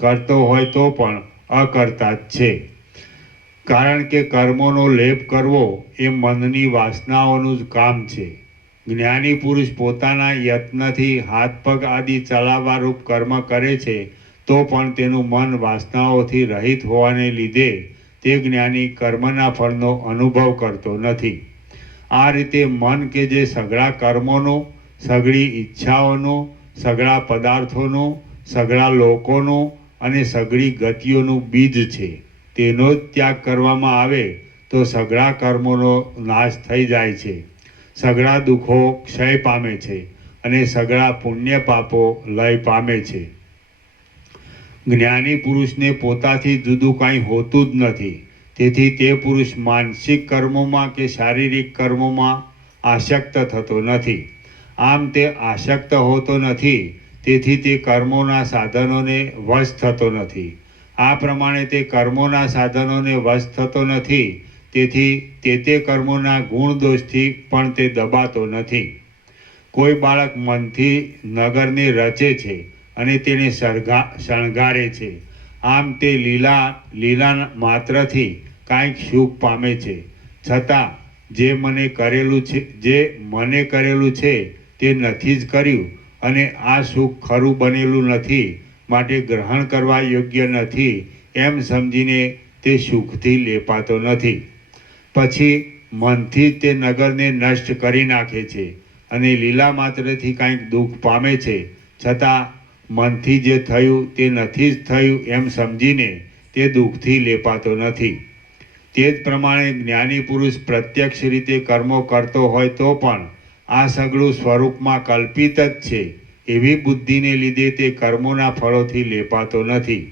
કરતો હોય તો પણ અકર્તા જ છે. કારણ કે કર્મોનો લેપ કરવો એ મનની વાસનાઓનું જ કામ છે. જ્ઞાની પુરુષ પોતાના યત્નથી હાથ પગ આદિ ચલાવવારૂપ કર્મ કરે છે તો પણ તેનું મન વાસનાઓથી રહિત હોવાને લીધે તે જ્ઞાની કર્મના ફળનો અનુભવ કરતો નથી. આ રીતે મન કે જે સઘળા કર્મોનું, સઘળી ઈચ્છાઓનું, સઘળા પદાર્થોનું, સઘળા લોકોનું અને સઘળી ગતિઓનું બીજ છે, તેનો જ ત્યાગ કરવામાં આવે તો સઘળા કર્મોનો નાશ થઈ જાય છે, સઘળા દુઃખો ક્ષય પામે છે અને સઘળા પુણ્ય પાપો લય પામે છે. જ્ઞાની પુરુષને પોતાથી જુદું કાંઈ હોતું જ નથી. તેથી તે પુરુષ માનસિક કર્મોમાં કે શારીરિક કર્મોમાં આસક્ત થતો નથી. આમ તે આસક્ત હોતો નથી, તેથી તે કર્મોના સાધનોને વશ થતો નથી. આ પ્રમાણે તે કર્મોના સાધનોને વશ થતો નથી, તેથી તે કર્મોના ગુણ દોષથી પણ તે દબાતો નથી. કોઈ બાળક મનથી નગરને રચે છે અને તેને શણગારે છે. આમ તે લીલા માત્રથી કાંઈક સુખ પામે છે, છતાં જે મને કરેલું છે તે નથી જ કર્યું અને આ સુખ ખરું બનેલું નથી, માટે ગ્રહણ કરવા યોગ્ય નથી એમ સમજીને તે સુખથી લેપાતો નથી. પછી મનથી જ તે નગરને નષ્ટ કરી નાખે છે અને લીલા માત્રથી કાંઈક દુઃખ પામે છે, છતાં મનથી જે થયું તે નથી જ થયું એમ સમજીને તે દુઃખથી લેપાતો નથી. તે જ પ્રમાણે જ્ઞાની પુરુષ પ્રત્યક્ષ રીતે કર્મો કરતો હોય તો પણ આ સઘળું સ્વરૂપમાં કલ્પિત જ છે એવી બુદ્ધિને લીધે તે કર્મોના ફળોથી લેપાતો નથી.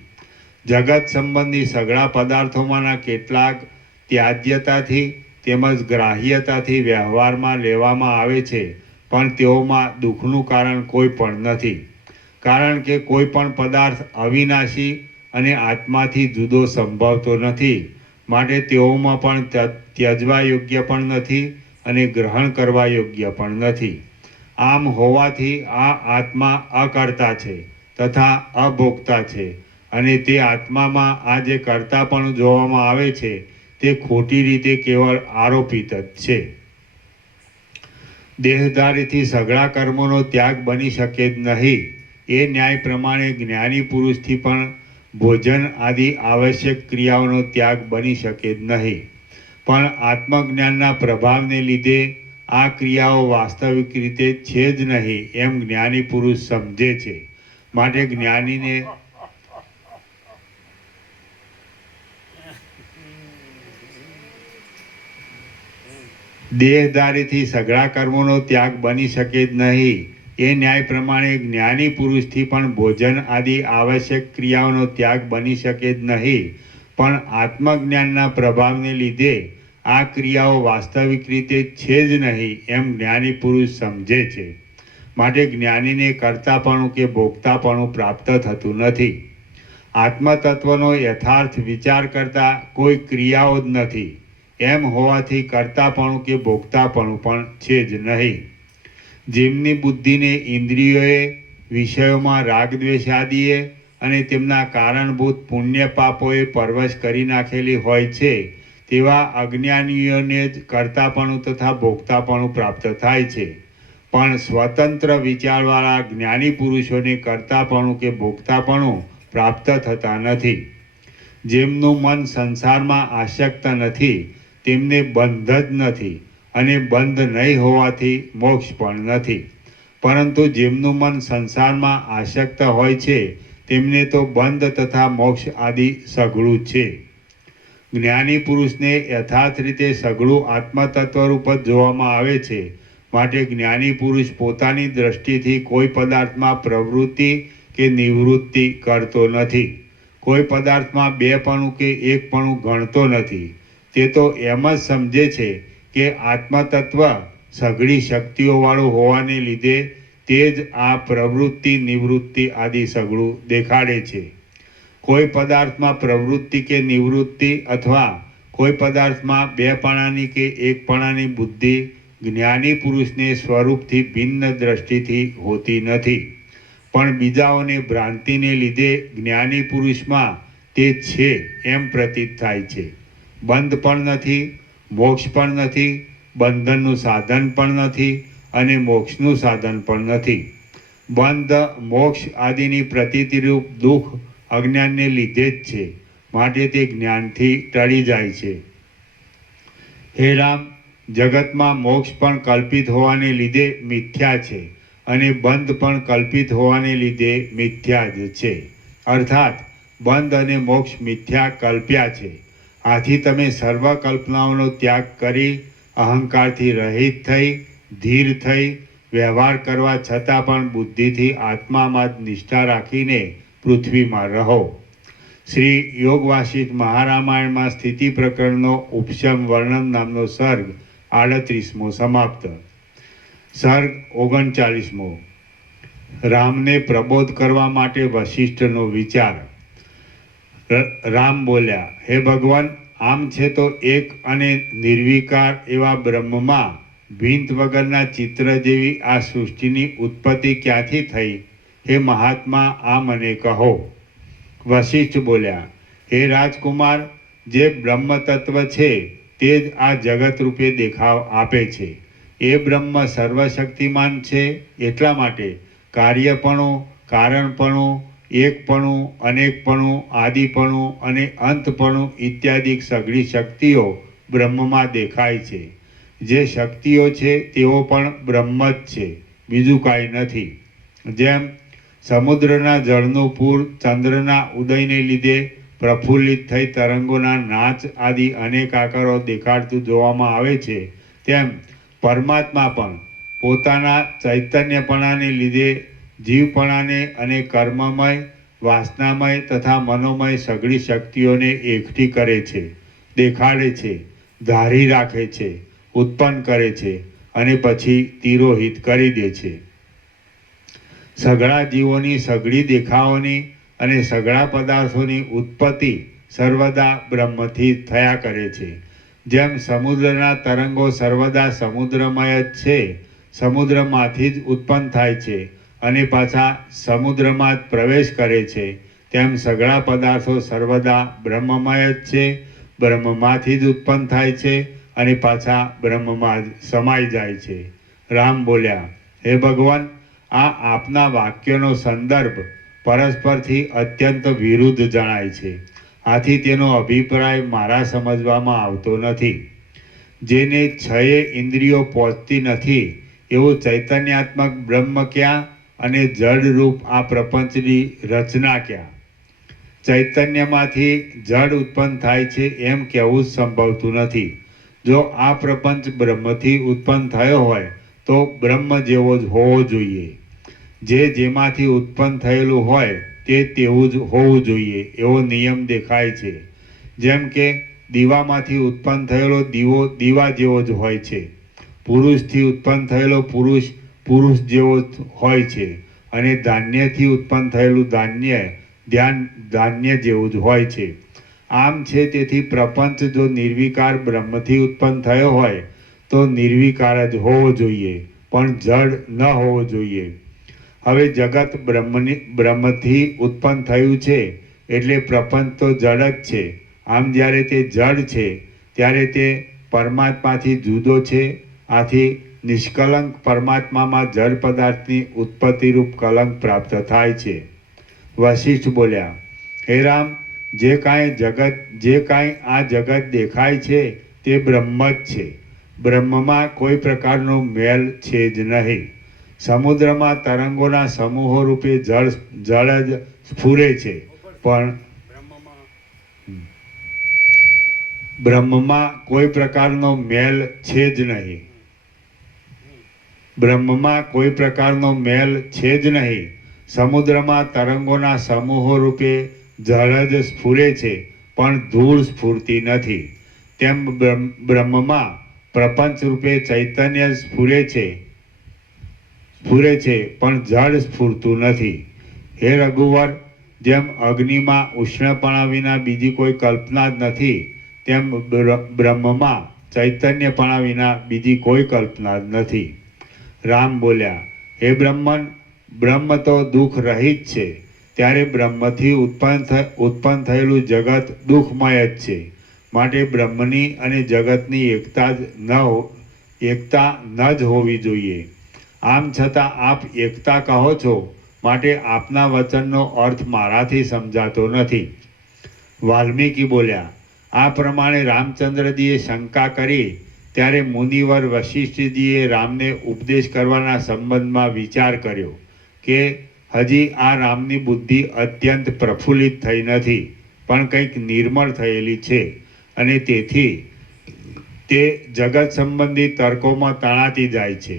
જગત સંબંધી સઘળા પદાર્થોમાંના કેટલાક ત્યાજ્યતાથી તેમજ ગ્રાહ્યતાથી વ્યવહારમાં લેવામાં આવે છે, પણ તેઓમાં દુઃખનું કારણ કોઈ પણ નથી. કારણ કે કોઈ પણ પદાર્થ અવિનાશી અને આત્માથી જુદો સંભવતો નથી, માટે તેઓમાં પણ ત્યજવા યોગ્ય પણ નથી અને ગ્રહણ કરવા યોગ્ય પણ નથી. આમ હોવાથી આ આત્મા અકર્તા છે તથા અભોગતા છે અને તે આત્મામાં આ જે કર્તા પણ જોવામાં આવે છે તે ખોટી રીતે કેવળ આરોપિત જ છે. દેહધારીથી સઘળા કર્મોનો ત્યાગ બની શકે જ નહીં. એ ન્યાય પ્રમાણે જ્ઞાની પુરુષથી પણ ભોજન આદિ આવશ્યક ક્રિયાઓનો ત્યાગ બની શકે જ નહીં. પણ આત્મજ્ઞાનના પ્રભાવને લીધે આ ક્રિયાઓ વાસ્તવિક રીતે છે જ નહીં એમ જ્ઞાની પુરુષ સમજે છે. માટે જ્ઞાનીને દેહધારીથી સઘળા કર્મોનો ત્યાગ બની શકે જ નહીં. એ ન્યાય પ્રમાણે જ્ઞાની પુરુષથી પણ ભોજન આદિ આવશ્યક ક્રિયાઓનો ત્યાગ બની શકે જ નહીં. પણ આત્મજ્ઞાનના પ્રભાવને લીધે આ ક્રિયાઓ વાસ્તવિક રીતે છે જ નહીં એમ જ્ઞાની પુરુષ સમજે છે. માટે જ્ઞાનીને કર્તાપણું કે ભોગતાપણું પ્રાપ્ત થતું નથી. આત્મતત્વનો યથાર્થ વિચાર કરતા કોઈ ક્રિયાઓ જ નથી. એમ હોવાથી કર્તાપણું કે ભોગતાપણું પણ છે જ નહીં. જેમની બુદ્ધિને ઇન્દ્રિયોએ, વિષયોમાં રાગદ્વેષ આદિએ અને તેમના કારણભૂત પુણ્ય પાપોએ પરવશ કરી નાખેલી હોય છે, તેવા અજ્ઞાનીઓને જ કર્તાપણું તથા ભોગતાપણું પ્રાપ્ત થાય છે. પણ સ્વતંત્ર વિચારવાળા જ્ઞાની પુરુષોને કર્તાપણું કે ભોગતાપણું પ્રાપ્ત થતા નથી. જેમનું મન સંસારમાં આસક્ત નથી, તેમને બંધ જ નથી અને બંધ નહીં હોવાથી મોક્ષ પણ નથી. પરંતુ જેમનું મન સંસારમાં આસક્ત હોય છે, તેમને તો બંધ તથા મોક્ષ આદિ સઘળું છે. જ્ઞાની પુરુષને યથાર્થ રીતે સઘળું આત્મતત્વરૂપ જ જોવામાં આવે છે. માટે જ્ઞાની પુરુષ પોતાની દ્રષ્ટિથી કોઈ પદાર્થમાં પ્રવૃત્તિ કે નિવૃત્તિ કરતો નથી. કોઈ પદાર્થમાં બેપણું કે એકપણું ગણતો નથી. તે તો એમ જ સમજે છે કે આત્મતત્વ સઘળી શક્તિઓવાળું હોવાને લીધે તે જ આ પ્રવૃત્તિ નિવૃત્તિ આદિ સઘળું દેખાડે છે. કોઈ પદાર્થમાં પ્રવૃત્તિ કે નિવૃત્તિ અથવા કોઈ પદાર્થમાં બેપણાની કે એકપણાની બુદ્ધિ જ્ઞાની પુરુષને સ્વરૂપથી ભિન્ન દ્રષ્ટિથી હોતી નથી. પણ બીજાઓને ભ્રાંતિને લીધે જ્ઞાની પુરુષમાં તે છે એમ પ્રતીત થાય છે. બંધ પણ નથી, મોક્ષ પણ નથી, બંધનનું સાધન પણ નથી અને મોક્ષનું સાધન પણ નથી. બંધ, મોક્ષ આદિની પ્રતીતિરૂપ દુઃખ અજ્ઞાનને લીધે જ છે. માટે તે જ્ઞાનથી ટળી જાય છે. હે રામ, જગતમાં મોક્ષ પણ કલ્પિત હોવાને લીધે મિથ્યા છે અને બંધ પણ કલ્પિત હોવાને લીધે મિથ્યા જ છે. અર્થાત બંધ અને મોક્ષ મિથ્યા કલ્પ્યા છે. આથી તમે સર્વ કલ્પનાઓનો ત્યાગ કરી અહંકારથી રહિત થઈ, ધીર થઈ, વ્યવહાર કરવા છતાં પણ બુદ્ધિથી આત્મામાં જ નિષ્ઠા રાખીને પૃથ્વીમાં રહો. શ્રી યોગ વાસિષ્ઠ મહારામાયણમાં સ્થિતિ પ્રકરણનો ઉપશમ વર્ણન નામનો સર્ગ 38મો સમાપ્ત. સર્ગ 39મો. રામને પ્રબોધ કરવા માટે વશિષ્ઠનો વિચાર. રામ બોલ્યા, હે ભગવાન, આમ છે તો એક અને નિર્વિકાર એવા બ્રહ્મમાં ભીંત વગરના ચિત્ર જેવી આ સૃષ્ટિની ઉત્પત્તિ ક્યાંથી થઈ? હે મહાત્મા, આ મને કહો. વશિષ્ઠ બોલ્યા, હે રાજકુમાર, જે બ્રહ્મ તત્વ છે તે જ આ જગત રૂપે દેખાવ આપે છે. એ બ્રહ્મ સર્વશક્તિમાન છે. એટલા માટે કાર્યપણું, કારણપણું, એકપણું, અનેકપણું, આદિપણું અને અંતપણું ઇત્યાદિ સઘળી શક્તિઓ બ્રહ્મમાં દેખાય છે. જે શક્તિઓ છે તેઓ પણ બ્રહ્મ જ છે, બીજું કાંઈ નથી. જેમ સમુદ્રના જળનું પૂર ચંદ્રના ઉદયને લીધે પ્રફુલ્લિત થઈ તરંગોના નાચ આદિ અનેક આકારો દેખાડતું જોવામાં આવે છે, તેમ પરમાત્મા પણ પોતાના ચૈતન્યપણાને લીધે જીવપણાને અને કર્મમય, વાસનામય તથા મનોમય સઘળી શક્તિઓને એકઠી કરે છે, દેખાડે છે, ધારી રાખે છે, ઉત્પન્ન કરે છે અને પછી તિરોહિત કરી દે છે. સઘળા જીવોની સઘળી દેખાવોની અને સઘળા પદાર્થોની ઉત્પત્તિ સર્વદા બ્રહ્મથી થયા કરે છે. જેમ સમુદ્રના તરંગો સર્વદા સમુદ્રમય જ છે, સમુદ્રમાંથી જ ઉત્પન્ન થાય છે અને પાછા સમુદ્રમાં જ પ્રવેશ કરે છે, તેમ સઘળા પદાર્થો સર્વદા બ્રહ્મમય જ છે, બ્રહ્મમાંથી જ ઉત્પન્ન થાય છે અને પાછા બ્રહ્મમાં જ સમાઈ જાય છે. રામ બોલ્યા, હે ભગવાન, આ આપના વાક્યનો સંદર્ભ પરસ્પરથી અત્યંત વિરુદ્ધ જણાય છે. આથી તેનો અભિપ્રાય મારા સમજવામાં આવતો નથી. જેને છએ ઇન્દ્રિયો પહોંચતી નથી એવું ચૈતન્યાત્મક બ્રહ્મ ક્યાં અને જડરૂપ આ પ્રપંચની રચના ક્યાં? ચૈતન્યમાંથી જડ ઉત્પન્ન થાય છે એમ કહેવું જ સંભવતું નથી. જો આ પ્રપંચ બ્રહ્મથી ઉત્પન્ન થયો હોય તો બ્રહ્મ જેવો જ હોવો જોઈએ. જે જેમાંથી ઉત્પન્ન થયેલું હોય તે તેવું જ હોવું જોઈએ એવો નિયમ દેખાય છે. જેમ કે દીવામાંથી ઉત્પન્ન થયેલો દીવો દીવા જેવો જ હોય છે. પુરુષથી ઉત્પન્ન થયેલો પુરુષ પુરુષ જેવો હોય છે અને ધાન્યથી ઉત્પન્ન થયેલું ધાન્ય જેવું જ હોય છે. આમ છે તેથી પ્રપંચ જો નિર્વિકાર બ્રહ્મથી ઉત્પન્ન થયો હોય તો નિર્વિકાર જ હોવો જોઈએ, પણ જડ ન હોવો જોઈએ. હવે જગત બ્રહ્મથી ઉત્પન્ન થયું છે એટલે પ્રપંચ તો જડ જ છે. આમ જ્યારે તે જડ છે ત્યારે તે પરમાત્માથી જુદો છે. આથી નિષ્કલંક પરમાત્મામાં જડ પદાર્થની ઉત્પત્તિરૂપ કલંક પ્રાપ્ત થાય છે. વશિષ્ઠ બોલ્યા, હે રામ, જે કાંઈ આ જગત દેખાય છે તે બ્રહ્મ જ છે. બ્રહ્મમાં કોઈ પ્રકારનો મેલ છે જ નહીં. સમુદ્રમાં તરંગોના સમૂહો રૂપે જળ જ સ્ફુરે છે, પણ બ્રહ્મમાં કોઈ પ્રકારનો મેલ છે જ નહીં. બ્રહ્મમાં કોઈ પ્રકારનો મેલ છે જ નહીં. સમુદ્રમાં તરંગોના સમૂહો રૂપે જળ જ સ્ફુરે છે, પણ ધૂળ સ્ફૂરતી નથી. તેમ બ્રહ્મમાં પ્રપંચ રૂપે ચૈતન્ય સ્ફુરે છે, પણ જળ સ્ફૂરતું નથી. હે રઘુવર, જેમ અગ્નિમાં ઉષ્ણપણા વિના બીજી કોઈ કલ્પના જ નથી, તેમ બ્રહ્મમાં ચૈતન્યપણા વિના બીજી કોઈ કલ્પના જ નથી. રામ બોલ્યા, હે બ્રહ્મન, બ્રહ્મ તો દુઃખ રહિત છે. ત્યારે બ્રહ્મથી ઉત્પન્ન થયેલું જગત દુઃખમય જ છે. માટે બ્રહ્મની અને જગતની એકતા ન જ હોવી જોઈએ. આમ છતાં આપ એકતા કહો છો, માટે આપના વચનનો અર્થ મારાથી સમજાતો નથી. વાલ્મીકી બોલ્યા, આ પ્રમાણે રામચંદ્રજીએ શંકા કરી ત્યારે મુનિવર વશિષ્ઠજીએ રામને ઉપદેશ કરવાના સંબંધમાં વિચાર કર્યો કે હજી આ રામની બુદ્ધિ અત્યંત પ્રફુલ્લિત થઈ નથી, પણ કંઈક નિર્મળ થયેલી છે અને તેથી તે જગત સંબંધી તર્કોમાં તણાતી જાય છે.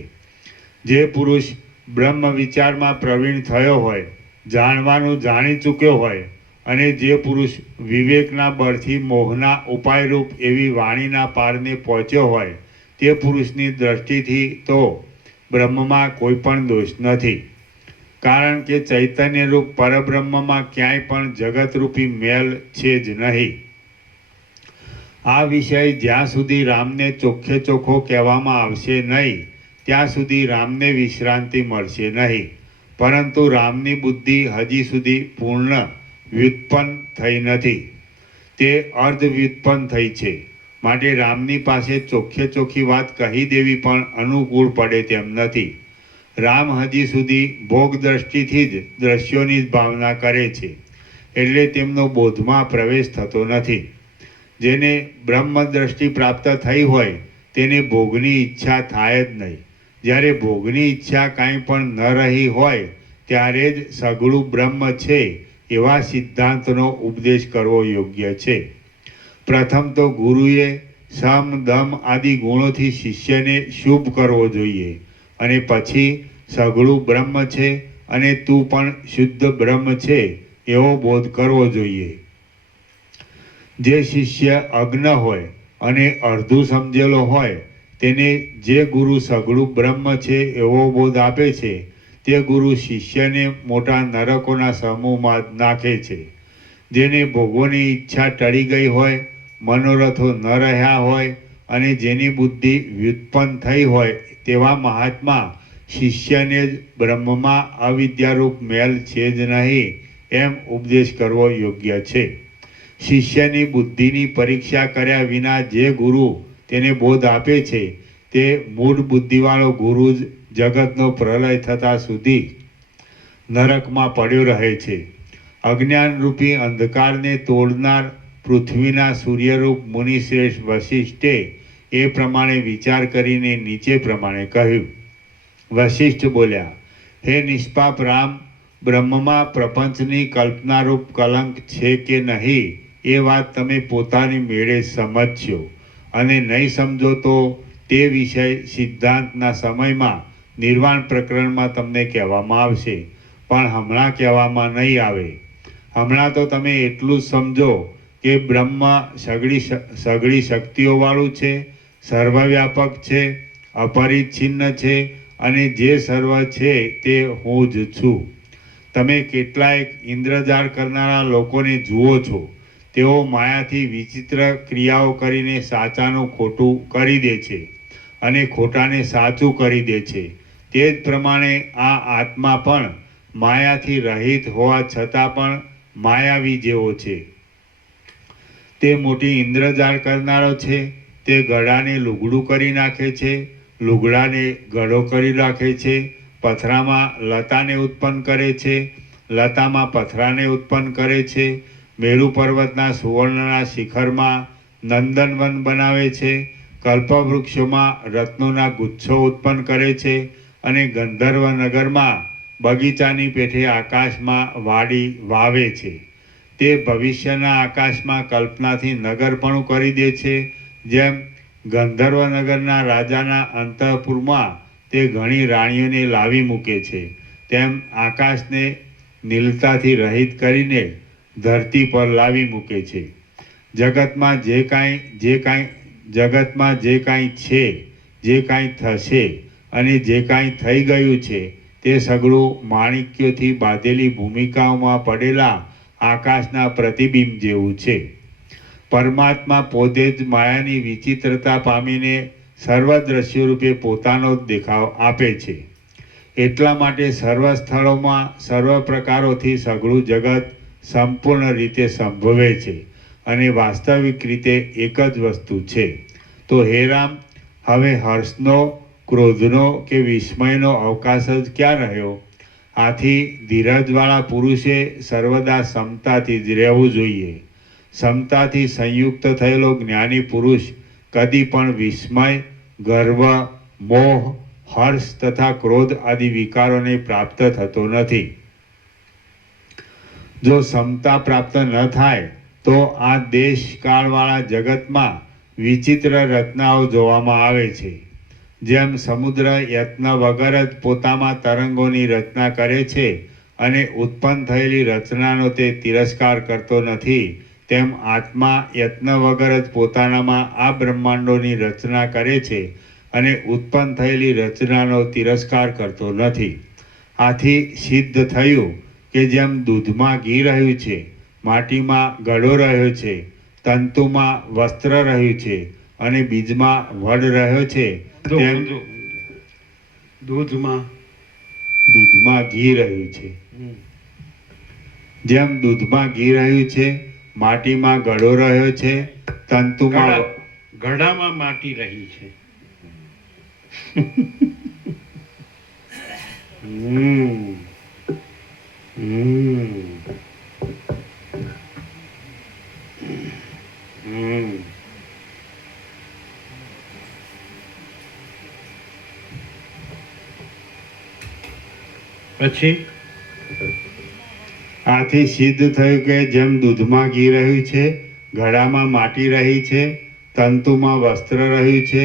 જે પુરુષ બ્રહ્મ વિચારમાં પ્રવીણ થયો હોય, જાણવાનું જાણી ચૂક્યો હોય અને જે પુરુષ વિવેકના બળથી મોહના ઉપાયરૂપ એવી વાણીના પારને પહોંચ્યો હોય, તે પુરુષની દ્રષ્ટિથી તો બ્રહ્મમાં કોઈ પણ દોષ નથી. કારણ કે ચૈતન્યરૂપ પરબ્રહ્મમાં ક્યાંય પણ જગતરૂપી મેલ છે જ નહીં. આ વિષય જ્યાં સુધી રામને ચોખ્ખે ચોખ્ખો કહેવામાં આવશે નહીં, ત્યાં સુધી રામને વિશ્રાંતિ મળશે નહીં. પરંતુ રામની બુદ્ધિ હજી સુધી પૂર્ણ વ્યુત્પન્ન થઈ નથી, તે અર્ધ વ્યુત્પન્ન થઈ છે. માટે રામની પાસે ચોખ્ખે ચોખ્ખી વાત કહી દેવી પણ અનુકૂળ પડે તેમ નથી. રામ હજી સુધી ભોગ દ્રષ્ટિથી જ દ્રશ્યોની જ ભાવના કરે છે, એટલે તેમનો બોધમાં પ્રવેશ થતો નથી. જેને બ્રહ્મ દ્રષ્ટિ પ્રાપ્ત થઈ હોય તેને ભોગની ઈચ્છા થાય જ નહીં. જ્યારે ભોગની ઈચ્છા કાંઈ પણ ન રહી હોય ત્યારે જ સઘળું બ્રહ્મ છે એવા સિદ્ધાંતનો ઉપદેશ કરવો યોગ્ય છે. પ્રથમ તો ગુરુએ સમ દમ આદિ ગુણોથી શિષ્યને શુભ કરવો જોઈએ અને પછી સઘળું બ્રહ્મ છે અને તું પણ શુદ્ધ બ્રહ્મ છે એવો બોધ કરવો જોઈએ. જે શિષ્ય અજ્ઞ હોય અને અડધું સમજેલો હોય તેને જે ગુરુ સઘળું બ્રહ્મ છે એવો બોધ આપે છે તે ગુરુ શિષ્યને મોટા નરકોના સમૂહમાં નાખે છે. જેને ભોગોની ઈચ્છા ટળી ગઈ હોય, મનોરથો ન રહ્યા હોય અને જેની બુદ્ધિ વ્યુત્પન્ન થઈ હોય તેવા મહાત્મા શિષ્યને જ બ્રહ્મમાં અવિદ્યારૂપ મેલ છે જ નહીં એમ ઉપદેશ કરવો યોગ્ય છે. શિષ્યની બુદ્ધિની પરીક્ષા કર્યા વિના જે ગુરુ તેને બોધ આપે છે તે મૂળ બુદ્ધિવાળો ગુરુ જ જગતનો પ્રલય થતાં સુધી નરકમાં પડ્યો રહે છે. અજ્ઞાનરૂપી અંધકારને તોડનાર પૃથ્વીના સૂર્યરૂપ મુનિશ્રેષ્ઠ વશિષ્ઠે એ પ્રમાણે વિચાર કરીને નીચે પ્રમાણે કહ્યું. વશિષ્ઠ બોલ્યા, હે નિષ્પાપ રામ, બ્રહ્મમાં પ્રપંચની કલ્પનારૂપ કલંક છે કે નહીં એ વાત તમે પોતાની મેળે સમજશો, અને નહીં સમજો તો તે વિષય સિદ્ધાંતના સમયમાં નિર્વાણ પ્રકરણમાં તમને કહેવામાં આવશે, પણ હમણાં કહેવામાં નહીં આવે. હમણાં તો તમે એટલું જ સમજો કે બ્રહ્મ સઘળી શક્તિઓવાળું છે, સર્વવ્યાપક છે, અપરિચ્છિન્ન છે અને જે સર્વ છે તે હું જ છું. તમે કેટલાય ઇન્દ્રજાળ કરનારા લોકોને જુઓ છો. તેઓ માયાથી વિચિત્ર ક્રિયાઓ કરીને સાચાનું ખોટું કરી દે છે અને ખોટાને સાચું કરી દે છે. તે જ પ્રમાણે આ આત્મા પણ માયાથી રહિત હોવા છતાં પણ માયાવી જેવો છે. તે મોટી ઇન્દ્રજાળ કરનારો છે. તે ગળાને લુગડું કરી નાખે છે, લુગડાને ગળો કરી નાખે છે, પથરામાં લતાને ઉત્પન્ન કરે છે, લતામાં પથરાને ઉત્પન્ન કરે છે, મેરુ પર્વતના સુવર્ણના શિખરમાં નંદનવન બનાવે છે, કલ્પવૃક્ષોમાં રત્નોના ગુચ્છો ઉત્પન્ન કરે છે અને ગંધર્વ નગરમાં બગીચાની પેઠે આકાશમાં વાડી વાવે છે. તે ભવિષ્યના આકાશમાં કલ્પનાથી નગરપણું કરી દે છે. જેમ ગંધર્વ નગરના રાજાના અંતઃપુરમાં તે ઘણી રાણીઓને લાવી મૂકે છે, તેમ આકાશને નીલતાથી રહિત કરીને ધરતી પર લાવી મૂકે છે. જગતમાં જે કાંઈ છે, જે કાંઈ થશે અને જે કાંઈ થઈ ગયું છે તે સઘળું માણિક્યોથી બાંધેલી ભૂમિકાઓમાં પડેલા આકાશના પ્રતિબિંબ જેવું છે. પરમાત્મા પોતે જ માયાની વિચિત્રતા પામીને સર્વ દ્રશ્યો રૂપે પોતાનો જ દેખાવ આપે છે. એટલા માટે સર્વ સ્થળોમાં સર્વ પ્રકારોથી સઘળું જગત સંપૂર્ણ રીતે સંભવે છે અને વાસ્તવિક રીતે એક જ વસ્તુ છે. તો હે રામ, હવે હર્ષનો, ક્રોધનો કે વિસ્મયનો અવકાશ જ ક્યાં રહ્યો? આથી ધીરજવાળા પુરુષે સર્વદા સમતાથી જ રહેવું જોઈએ. સમતાથી સંયુક્ત થયેલો જ્ઞાની પુરુષ કદી પણ વિસ્મય, ગર્વ, મોહ, હર્ષ તથા ક્રોધ આદિ વિકારોને પ્રાપ્ત થતો નથી. જો સમતા પ્રાપ્ત ન થાય તો આ દેશકાળવાળા જગતમાં વિચિત્ર રચનાઓ જોવામાં આવે છે. જેમ સમુદ્ર યત્ન વગર જ પોતામાં તરંગોની રચના કરે છે અને ઉત્પન્ન થયેલી રચનાનો તે તિરસ્કાર કરતો નથી, તેમ આત્મા યત્ન વગર જ પોતાનામાં આ બ્રહ્માંડોની રચના કરે છે અને ઉત્પન્ન થયેલી રચનાનો તિરસ્કાર કરતો નથી. આથી સિદ્ધ થયું કે જેમ દૂધમાં ઘી રહ્યું છે, માટીમાં ગળો રહ્યો છે, તંતુમાં વસ્ત્ર રહ્યું છે અને બીજમાં વડ રહ્યો છે, તેમ દૂધમાં ઘી રહ્યું છે. જેમ દૂધમાં ઘી રહ્યું છે, માટીમાં ગળો રહ્યો છે, તંતુમાં ગળામાં માટી રહી છે. પછી આથી સિદ્ધ થયું કે જેમ દૂધમાં ઘી રહ્યું છે, ગળામાં માટી રહી છે, તંતુમાં વસ્ત્ર રહ્યું છે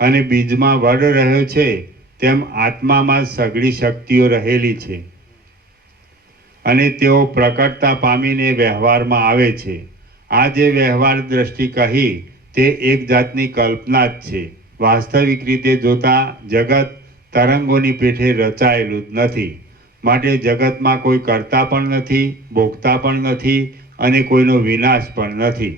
અને બીજમાં વડ રહ્યો છે, તેમ આત્મામાં સઘળી શક્તિઓ રહેલી છે અને તેઓ પ્રકટતા પામીને વ્યવહારમાં આવે છે. આ જે વ્યવહાર દ્રષ્ટિ કહી તે એક જાતની કલ્પના જ છે. વાસ્તવિક રીતે જોતા જગત તરંગોની પેઠે રચાયેલું જ નથી. માટે જગતમાં કોઈ કરતા પણ નથી, ભોગતા પણ નથી અને કોઈનો વિનાશ પણ નથી.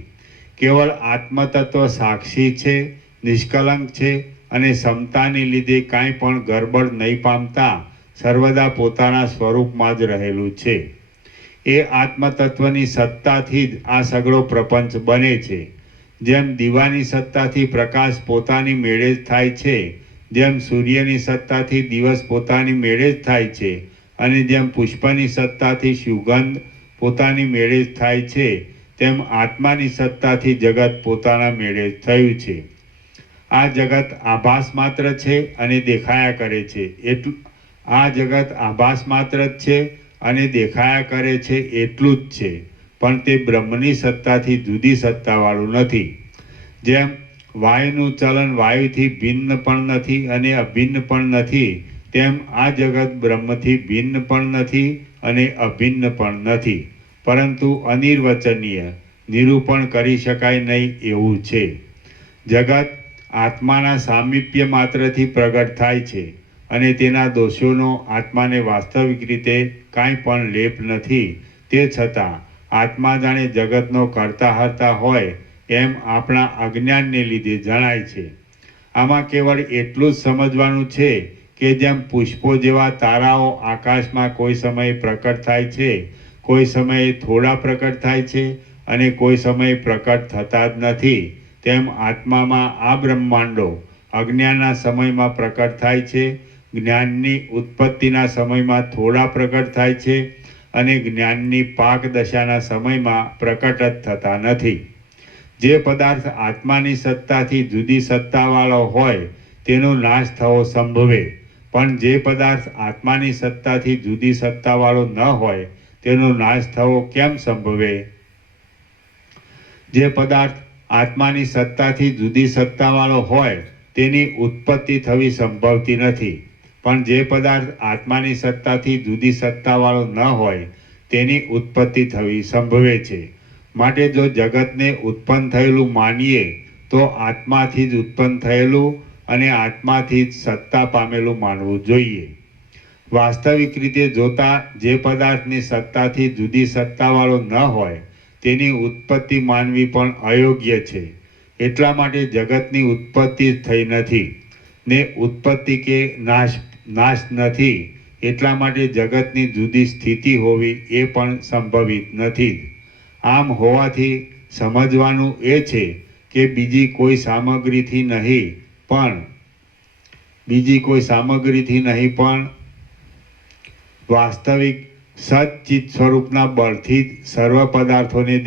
કેવળ આત્મતત્વ સાક્ષી છે, નિષ્કલંક છે અને સમતાને લીધે કાંઈ પણ ગરબડ નહીં પામતા સર્વદા પોતાના સ્વરૂપમાં જ રહેલું છે. એ આત્મતત્વની સત્તાથી જ આ સગળો પ્રપંચ બને છે. જેમ દીવાની સત્તાથી પ્રકાશ પોતાની મેળે જ થાય છે, જેમ સૂર્યની સત્તાથી દિવસ પોતાની મેળે જ થાય છે અને જેમ પુષ્પની સત્તાથી સુગંધ પોતાની મેળે જ થાય છે, તેમ આત્માની સત્તાથી જગત પોતાના મેળે જ થયું છે. આ જગત આભાસ માત્ર છે અને દેખાયા કરે છે આ જગત આભાસ માત્ર જ છે અને દેખાયા કરે છે એટલું જ છે, પણ તે બ્રહ્મની સત્તાથી જુદી સત્તાવાળું નથી. જેમ વાયુનું ચલન વાયુથી ભિન્ન પણ નથી અને અભિન્ન પણ નથી, તેમ આ જગત બ્રહ્મથી ભિન્ન પણ નથી અને અભિન્ન પણ નથી, પરંતુ અનિર્વચનીય, નિરૂપણ કરી શકાય નહીં એવું છે. જગત આત્માના સામીપ્ય માત્રથી પ્રગટ થાય છે અને તેના દોષોનો આત્માને વાસ્તવિક રીતે કાંઈ પણ લેપ નથી. તે છતાં આત્મા જાણે જગતનો કરતા હરતા હોય એમ આપણા અજ્ઞાનને લીધે જણાય છે. આમાં કેવળ એટલું જ સમજવાનું છે કે જેમ પુષ્પો જેવા તારાઓ આકાશમાં કોઈ સમયે પ્રકટ થાય છે, કોઈ સમયે થોડા પ્રકટ થાય છે અને કોઈ સમયે પ્રકટ થતા જ નથી, તેમ આત્મામાં આ બ્રહ્માંડો અજ્ઞાનના સમયમાં પ્રકટ થાય છે, જ્ઞાનની ઉત્પત્તિના સમયમાં થોડા પ્રકટ થાય છે અને જ્ઞાનની પાક દશાના સમયમાં પ્રકટ જ થતા નથી. જે પદાર્થ આત્માની સત્તાથી જુદી સત્તાવાળો હોય તેનો નાશ થવો સંભવે, પણ જે પદાર્થ આત્માની સત્તાથી જુદી સત્તાવાળો ન હોય તેનો નાશ થવો કેમ સંભવે? જે પદાર્થ આત્માની સત્તાથી જુદી સત્તાવાળો હોય તેની ઉત્પત્તિ થવી સંભવતી નથી, પણ જે પદાર્થ આત્માની સત્તાથી જુદી સત્તાવાળો ન હોય તેની ઉત્પત્તિ થવી સંભવે છે. માટે જો જગતને ઉત્પન્ન થયેલું માનીએ તો આત્માથી જ ઉત્પન્ન થયેલું અને આત્માથી જ સત્તા પામેલું માનવું જોઈએ. વાસ્તવિક રીતે જોતા જે પદાર્થની સત્તાથી જુદી સત્તાવાળો ન હોય તેની ઉત્પત્તિ માનવી પણ અયોગ્ય છે. એટલા માટે જગતની ઉત્પત્તિ જ થઈ નથી ને ઉત્પત્તિ કે નાશ નથી, એટલા માટે જગતની જુદી સ્થિતિ હોવી એ પણ સંભવિત નથી. આમ હોવાથી સમજવાનું એ છે કે બીજી કોઈ સામગ્રીથી નહીં પણ વાસ્તવિક સચ્ચિત સ્વરૂપના બળથી જ સર્વ પદાર્થોનો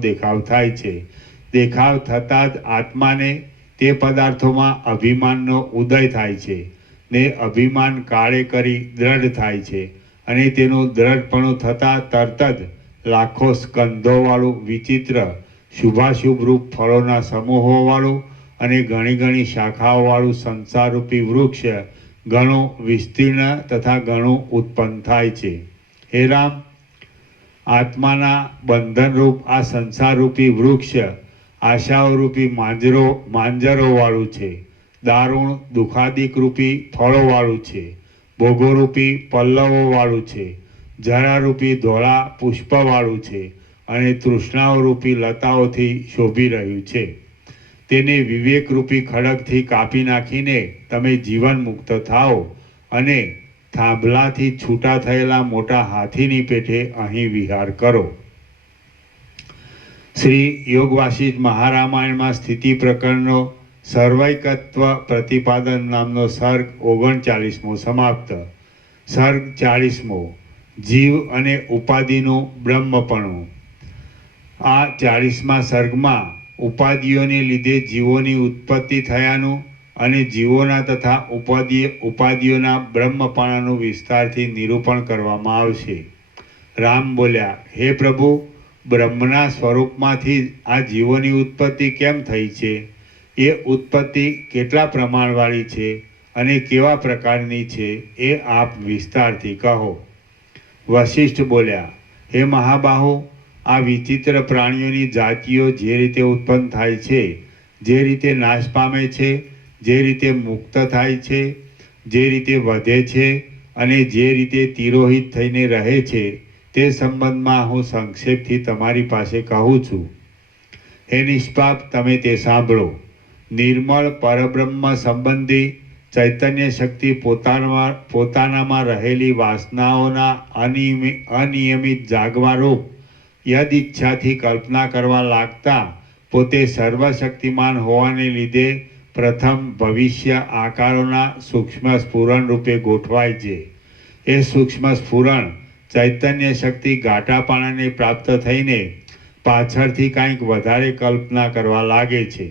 દેખાવ થાય છે. દેખાવ થતાં જ આત્માને તે પદાર્થોમાં અભિમાનનો ઉદય થાય છે ને અભિમાન કાળે કરી દ્રઢ થાય છે અને તેનું દ્રઢપણું થતાં તરત જ લાખો સ્કંધોવાળું વિચિત્ર શુભાશુભ રૂપ ફળોના સમૂહોવાળું અને ઘણી ઘણી શાખાઓવાળું સંસારરૂપી વૃક્ષ ઘણું વિસ્તીર્ણ તથા ઘણું ઉત્પન્ન થાય છે. હે રામ, આત્માના બંધનરૂપ આ સંસારરૂપી વૃક્ષ આશાઓરૂપી માંજરોવાળું છે, દારૂણ દુઃખાદિક રૂપી ફળોવાળું છે, ભોગોરૂપી પલ્લવોવાળું છે, જરારૂપી ધોળા પુષ્પવાળું છે અને તૃષ્ણાઓરૂપી લતાઓથી શોભી રહ્યું છે. તેને વિવેકરૂપી ખડગથી કાપી નાખીને તમે જીવન મુક્ત થાઓ અને થાંભલાથી છૂટા થયેલા મોટા હાથીની પેઠે અહીં વિહાર કરો. શ્રી યોગ વાસિષ્ઠ મહારામાયણમાં સ્થિતિ પ્રકરણનો સર્વૈકત્વ પ્રતિપાદન નામનો સર્ગ 39મો સમાપ્ત. સર્ગ 40મો જીવ અને ઉપાધિનું બ્રહ્મપણું. આ 40મા સર્ગમાં ઉપાધિઓને લીધે જીવોની ઉત્પત્તિ થયાનું અને જીવોના તથા ઉપાધિઓના બ્રહ્મપણાનું વિસ્તારથી નિરૂપણ કરવામાં આવશે. રામ બોલ્યા, હે પ્રભુ, બ્રહ્મના સ્વરૂપમાંથી આ જીવોની ઉત્પત્તિ કેમ થઈ છે? એ ઉત્પત્તિ કેટલા પ્રમાણવાળી છે અને કેવા પ્રકારની છે એ આપ વિસ્તારથી કહો. વશિષ્ઠ બોલ્યા, હે મહાબાહુ, આ વિચિત્ર પ્રાણીઓની જાતિઓ જે રીતે ઉત્પન્ન થાય છે, જે રીતે નાશ પામે છે, જે રીતે મુક્ત થાય છે, જે રીતે વધે છે અને જે રીતે તિરોહિત થઈને રહે છે તે સંબંધમાં હું સંક્ષેપથી તમારી પાસે કહું છું. હે નિષ્પાપ, તમે તે સાંભળો. નિર્મળ પરબ્રહ્મ સંબંધી ચૈતન્ય શક્તિ પોતાનામાં રહેલી વાસનાઓના અનિયમિત જાગવારૂપ યદ ઈચ્છાથી કલ્પના કરવા લાગતા પોતે સર્વશક્તિમાન હોવાને લીધે પ્રથમ ભવિષ્ય આકારોના સૂક્ષ્મ સ્ફુરણ રૂપે ગોઠવાય છે. એ સૂક્ષ્મ સ્ફુરણ ચૈતન્ય શક્તિ ઘાટાપણાને પ્રાપ્ત થઈને પાછળથી કાંઈક વધારે કલ્પના કરવા લાગે છે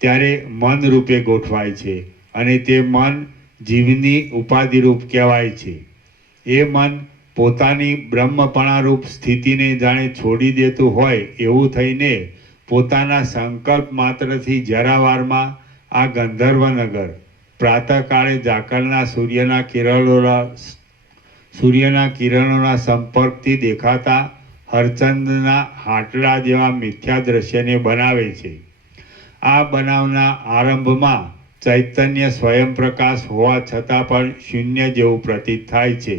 ત્યારે મન રૂપે ગોઠવાય છે અને તે મન જીવની ઉપાધિરૂપ કહેવાય છે. એ મન પોતાની બ્રહ્મપણારૂપ સ્થિતિને જાણે છોડી દેતું હોય એવું થઈને પોતાના સંકલ્પ માત્રથી જરાવારમાં આ ગંધર્વનગર પ્રાતઃકાળે ઝાકળના સૂર્યના કિરણોના સંપર્કથી દેખાતા હરચંદના હાટલા જેવા મિથ્યા દ્રશ્યને બનાવે છે આ બનાવના આરંભમાં ચૈતન્ય સ્વયં પ્રકાશ હોવા છતાં પણ શૂન્ય જેવું પ્રતીત થાય છે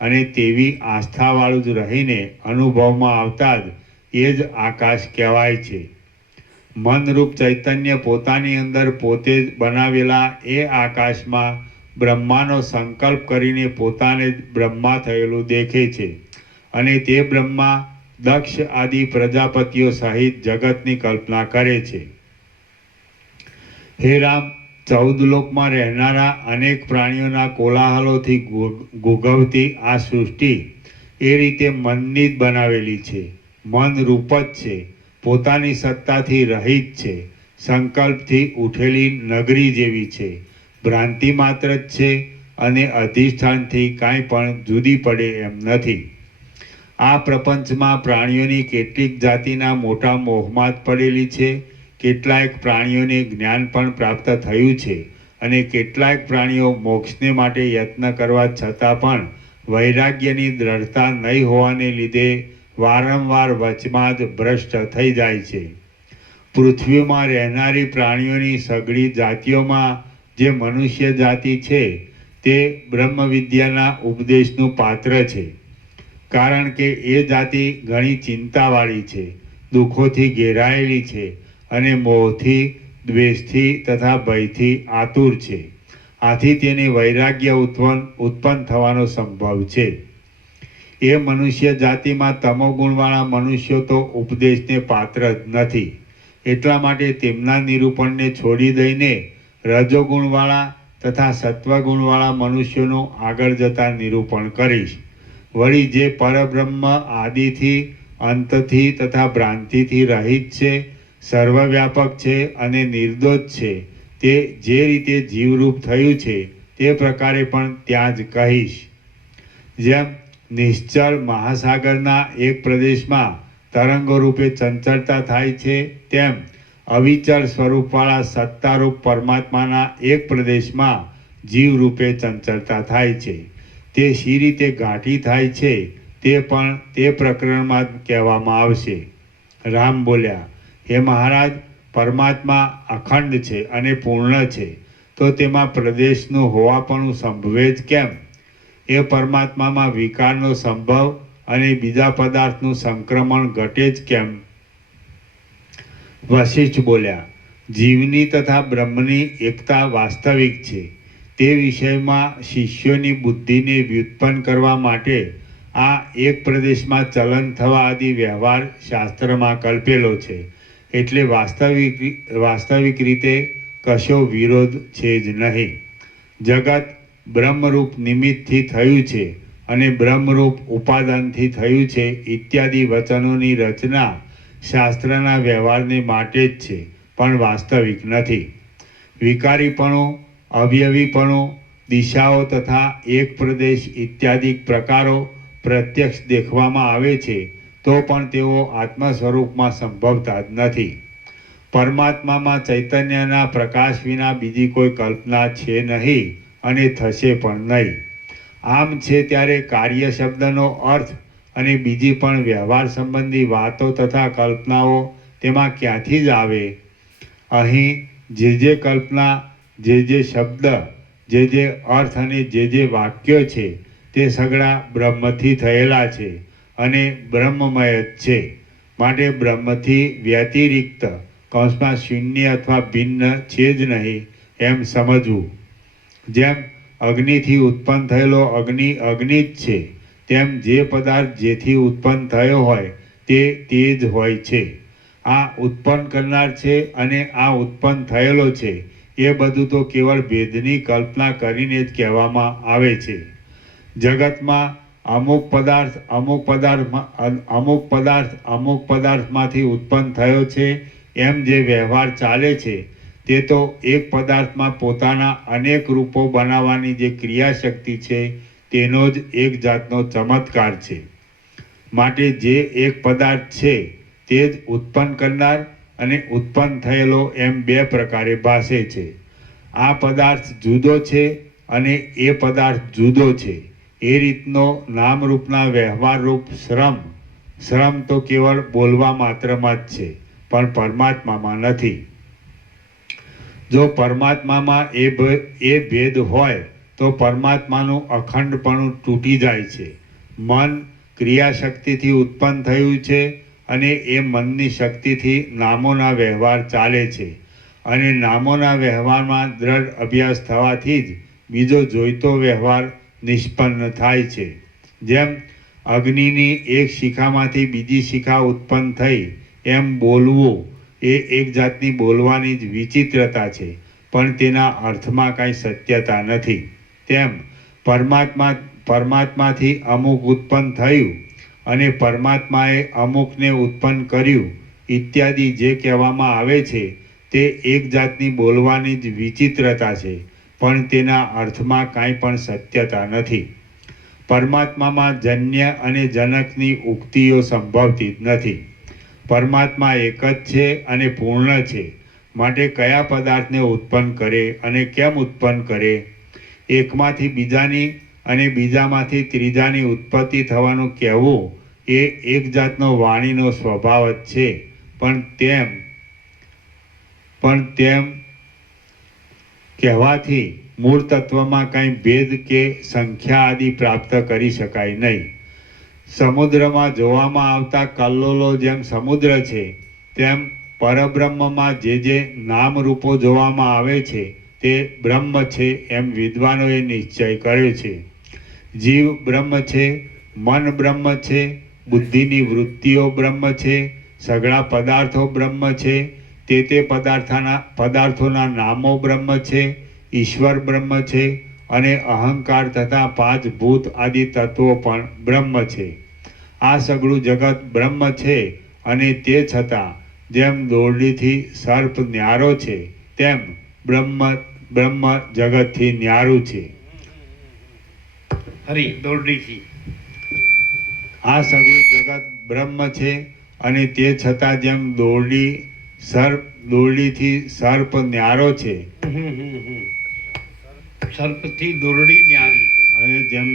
અને તેવી આસ્થાવાળું જ રહીને અનુભવમાં આવતા જ એ જ આકાશ કહેવાય છે. મનરૂપ ચૈતન્ય પોતાની અંદર પોતે જ બનાવેલા એ આકાશમાં બ્રહ્માનો સંકલ્પ કરીને પોતાને જ બ્રહ્મા થયેલું દેખે છે અને તે બ્રહ્મા દક્ષ આદિ પ્રજાપતિઓ સહિત જગતની કલ્પના કરે છે. હે રામ, 14 લોકમાં રહેનારા અનેક પ્રાણીઓના કોલાહલોથી ગુગવતી આ સૃષ્ટિ એ રીતે મનની જ બનાવેલી છે. મન રૂપ જ છે, પોતાની સત્તાથી રહિત છે, સંકલ્પથી ઉઠેલી નગરી જેવી છે, ભ્રાંતિ માત્ર જ છે અને અધિષ્ઠાનથી કાંઈ પણ જુદી પડે એમ નથી. આ પ્રપંચમાં પ્રાણીઓની કેટલીક જાતિના મોટા મોહમાં જ પડેલી છે. કેટલાક પ્રાણીઓને જ્ઞાન પણ પ્રાપ્ત થયું છે અને કેટલાક પ્રાણીઓ મોક્ષને માટે યત્ન કરવા છતાં પણ વૈરાગ્યની દ્રઢતા નહીં હોવાને લીધે વારંવાર વચમાં જ ભ્રષ્ટ થઈ જાય છે. પૃથ્વીમાં રહેનારી પ્રાણીઓની સઘળી જાતિઓમાં જે મનુષ્ય જાતિ છે તે બ્રહ્મ વિદ્યાના ઉપદેશનું પાત્ર છે, કારણ કે એ જાતિ ઘણી ચિંતાવાળી છે, દુઃખોથી ઘેરાયેલી છે અને મોહથી, દ્વેષથી તથા ભયથી આતુર છે. આથી તેને વૈરાગ્ય ઉત્પન્ન થવાનો સંભવ છે. એ મનુષ્ય જાતિમાં તમોગુણવાળા મનુષ્યો તો ઉપદેશને પાત્ર જ નથી. એટલા માટે તેમના નિરૂપણને છોડી દઈને રજોગુણવાળા તથા સત્વગુણવાળા મનુષ્યોનું આગળ જતા નિરૂપણ કરીશ. વળી જે પરબ્રહ્મ આદિથી, અંતથી તથા ભ્રાંતિથી રહિત છે, સર્વવ્યાપક છે અને નિર્દોષ છે, તે જે રીતે જીવરૂપ થયું છે તે પ્રકારે પણ ત્યાં જ કહીશ. જેમ નિશ્ચળ મહાસાગરના એક પ્રદેશમાં તરંગો રૂપે ચંચળતા થાય છે, તેમ અવિચળ સ્વરૂપવાળા સત્તારૂપ પરમાત્માના એક પ્રદેશમાં જીવ રૂપે ચંચળતા થાય છે. તે શી રીતે ઘાટી થાય છે તે પણ તે પ્રકરણમાં જ કહેવામાં આવશે. રામ બોલ્યા, હે મહારાજ, પરમાત્મા અખંડ છે અને પૂર્ણ છે, તો તેમાં પ્રદેશનું હોવાપણું સંભવે જ કેમ? એ પરમાત્મામાં વિકારનો સંભવ અને બીજા પદાર્થનું સંક્રમણ ઘટે જ કેમ? વશિષ્ઠ બોલ્યા, જીવની તથા બ્રહ્મની એકતા વાસ્તવિક છે. તે વિષયમાં શિષ્યોની બુદ્ધિને વ્યુત્પન્ન કરવા માટે આ એક પ્રદેશમાં ચલન થવા આદિ વ્યવહાર શાસ્ત્રમાં કલ્પેલો છે. એટલે વાસ્તવિક રીતે કશો વિરોધ છે જ નહીં. જગત બ્રહ્મરૂપ નિમિત્તથી થયું છે અને બ્રહ્મરૂપ ઉપાદાનથી થયું છે ઇત્યાદિ વચનોની રચના શાસ્ત્રના વ્યવહારને માટે જ છે, પણ વાસ્તવિક નથી. વિકારીપણું, અવયવીપણું, દિશાઓ તથા એક પ્રદેશ ઇત્યાદિ પ્રકારો પ્રત્યક્ષ દેખવામાં આવે છે, તો પણ તેઓ આત્મ સ્વરૂપમાં સંભવતા જ નથી. પરમાત્મામાં ચૈતન્યના પ્રકાશ વિના બીજી કોઈ કલ્પના છે નહીં અને થશે પણ નહીં. આમ છે ત્યારે કાર્ય શબ્દનો અર્થ અને બીજી પણ વ્યવહાર સંબંધી વાતો તથા કલ્પનાઓ તેમાં ક્યાંથી જ આવે? અહીં જે કલ્પના, જે શબ્દ, જે અર્થ અને જે વાક્યો છે તે સગળા બ્રહ્મથી થયેલા છે અને બ્રહ્મમય જ છે. માટે બ્રહ્મથી વ્યતિરિક્ત કૌંસમાં શૂન્ય અથવા ભિન્ન છે જ નહીં એમ સમજવું. જેમ અગ્નિથી ઉત્પન્ન થયેલો અગ્નિ જ છે, તેમ જે પદાર્થ જેથી ઉત્પન્ન થયો હોય તે જ હોય છે. આ ઉત્પન્ન કરનાર છે અને આ ઉત્પન્ન થયેલો છે, એ બધું તો કેવળ ભેદની કલ્પના કરીને જ કહેવામાં આવે છે. જગતમાં અમુક પદાર્થમાંથી ઉત્પન્ન થયો છે એમ જે વ્યવહાર ચાલે છે તે તો એક પદાર્થમાં પોતાના અનેક રૂપો બનાવવાની જે ક્રિયાશક્તિ છે તેનો જ એક જાતનો ચમત્કાર છે. માટે જે એક પદાર્થ છે તે જ ઉત્પન્ન કરનાર અને ઉત્પન્ન થયેલો એમ બે પ્રકારે ભાસે છે. આ પદાર્થ જુદો છે અને એ પદાર્થ જુદો છે. એ રીતનો નામરૂપના વ્યવહારરૂપ શ્રમ તો કેવળ બોલવા માત્રમાં જ છે, પણ પરમાત્મામાં નથી. જો પરમાત્મામાં એ ભેદ હોય તો પરમાત્માનું અખંડપણું તૂટી જાય છે. મન ક્રિયાશક્તિથી ઉત્પન્ન થયું છે અને એ મનની શક્તિથી નામોના વ્યવહાર ચાલે છે અને નામોના વ્યવહારમાં દ્રઢ અભ્યાસ થવાથી જ બીજો જોઈતો વ્યવહાર નિષ્પન્ન થાય છે. જેમ અગ્નિની એક શિખામાંથી બીજી શિખા ઉત્પન્ન થઈ એમ બોલવું એ એક જાતની બોલવાની જ વિચિત્રતા છે, પણ તેના અર્થમાં કાંઈ સત્યતા નથી. તેમ પરમાત્માથી અમુક ઉત્પન્ન થયું અને પરમાત્માએ અમુકને ઉત્પન્ન કર્યું ઇત્યાદિ જે કહેવામાં આવે છે તે એક જાતની બોલવાની જ વિચિત્રતા છે, પણ તેના અર્થમાં કાંઈ પણ સત્યતા નથી. પરમાત્મામાં જન્ય અને જનકની ઉક્તિઓ સંભવતી જ નથી. પરમાત્મા એક જ છે અને પૂર્ણ છે, માટે કયા પદાર્થને ઉત્પન્ન કરે અને કેમ ઉત્પન્ન કરે? એકમાંથી બીજાની અને બીજામાંથી ત્રીજાની ઉત્પત્તિ થવાનું કહેવું એ એક જાતનો વાણીનો સ્વભાવ જ છે, પણ તેમ કહેવાથી મૂળ તત્વમાં કંઈ ભેદ કે સંખ્યા આદિ પ્રાપ્ત કરી શકાય નહીં. સમુદ્રમાં જોવામાં આવતા કલ્લોલો જેમ સમુદ્ર છે, તેમ પરબ્રહ્મમાં જે નામરૂપો જોવામાં આવે છે તે બ્રહ્મ છે એમ વિદ્વાનોએ નિશ્ચય કર્યો છે. જીવ બ્રહ્મ છે, મન બ્રહ્મ છે, બુદ્ધિની વૃત્તિઓ બ્રહ્મ છે, સઘળા પદાર્થો બ્રહ્મ છે, તે પદાર્થોના નામો બ્રહ્મ છે, ઈશ્વર બ્રહ્મ છે અને અહંકાર તથા પાંચ ભૂત આદિ તત્વો પણ બ્રહ્મ છે. આ સઘળું જગત બ્રહ્મ છે અને તે છતાં જેમ દોરડીથી સર્પ ન્યારો છે તેમ બ્રહ્મ જગતથી ન્યારું છે. દોરડીથી આ સઘળું જગત બ્રહ્મ છે અને તે છતાં જેમ દોરડીથી સર્પ ન્યારો છે સર્પથી દોરડી ન્યારી છે અને જેમ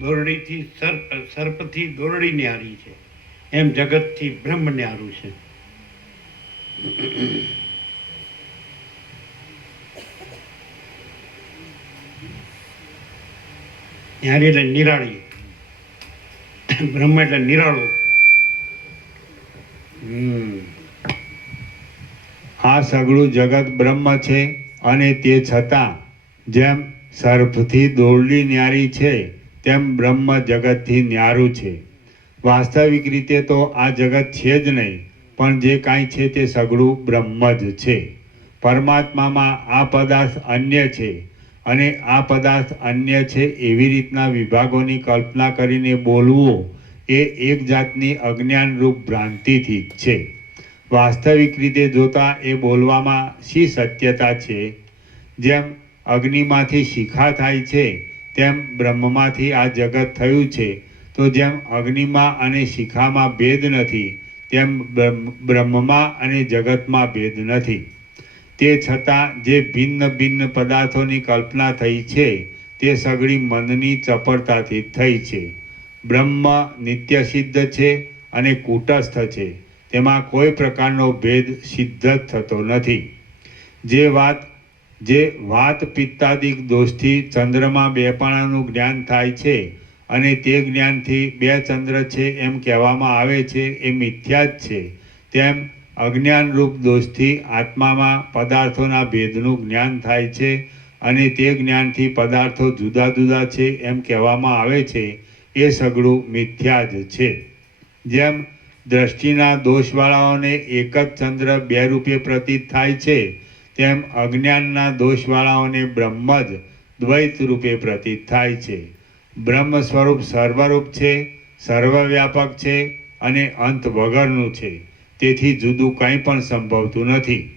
દોરડીથી સર્પથી દોરડી ન્યારી છે એમ જગતથી બ્રહ્મ ન્યારું છે. ન્યારી એટલે નિરાળી, બ્રહ્મ એટલે નિરાળો. આ સઘળું જગત બ્રહ્મ છે અને તે છતાં જેમ સર્પથી દોરડી ન્યારી છે તેમ બ્રહ્મ જગતથી ન્યારું છે. વાસ્તવિક રીતે તો આ જગત છે જ નહીં, પણ જે કાંઈ છે તે સઘળું બ્રહ્મ જ છે. પરમાત્મામાં આ પદાર્થ અન્ય છે અને આ પદાર્થ અન્ય છે એવી રીતના વિભાગોની કલ્પના કરીને બોલવું એ એક જાતની અજ્ઞાનરૂપ ભ્રાંતિથી જ છે. વાસ્તવિક રીતે જોતા એ બોલવામાં શી સત્યતા છે? જેમ અગ્નિમાંથી શિખા થાય છે તેમ બ્રહ્મમાંથી આ જગત થયું છે, તો જેમ અગ્નિમાં અને શિખામાં ભેદ નથી તેમ બ્રહ્મમાં અને જગતમાં ભેદ નથી. તે છતાં જે ભિન્ન ભિન્ન પદાર્થોની કલ્પના થઈ છે તે સઘળી મનની ચપળતાથી થઈ છે. બ્રહ્મ નિત્યસિદ્ધ છે અને કૂટસ્થ છે, તેમાં કોઈ પ્રકારનો ભેદ સિદ્ધ જ થતો નથી. જે વાત પિત્તાદિક દોષથી ચંદ્રમાં બેપણાનું જ્ઞાન થાય છે અને તે જ્ઞાનથી બે ચંદ્ર છે એમ કહેવામાં આવે છે એ મિથ્યા જ છે, તેમ અજ્ઞાનરૂપ દોષથી આત્મામાં પદાર્થોના ભેદનું જ્ઞાન થાય છે અને તે જ્ઞાનથી પદાર્થો જુદા જુદા છે એમ કહેવામાં આવે છે એ સઘળું મિથ્યા જ છે. જેમ દ્રષ્ટિના દોષવાળાઓને એક જ ચંદ્ર બે રૂપે પ્રતીત થાય છે, તેમ અજ્ઞાનના દોષવાળાઓને બ્રહ્મ જ દ્વૈત રૂપે પ્રતીત થાય છે. બ્રહ્મ સ્વરૂપ સર્વરૂપ છે, સર્વવ્યાપક છે અને અંત વગરનું છે, તેથી જુદું કંઈ પણ સંભવતું નથી.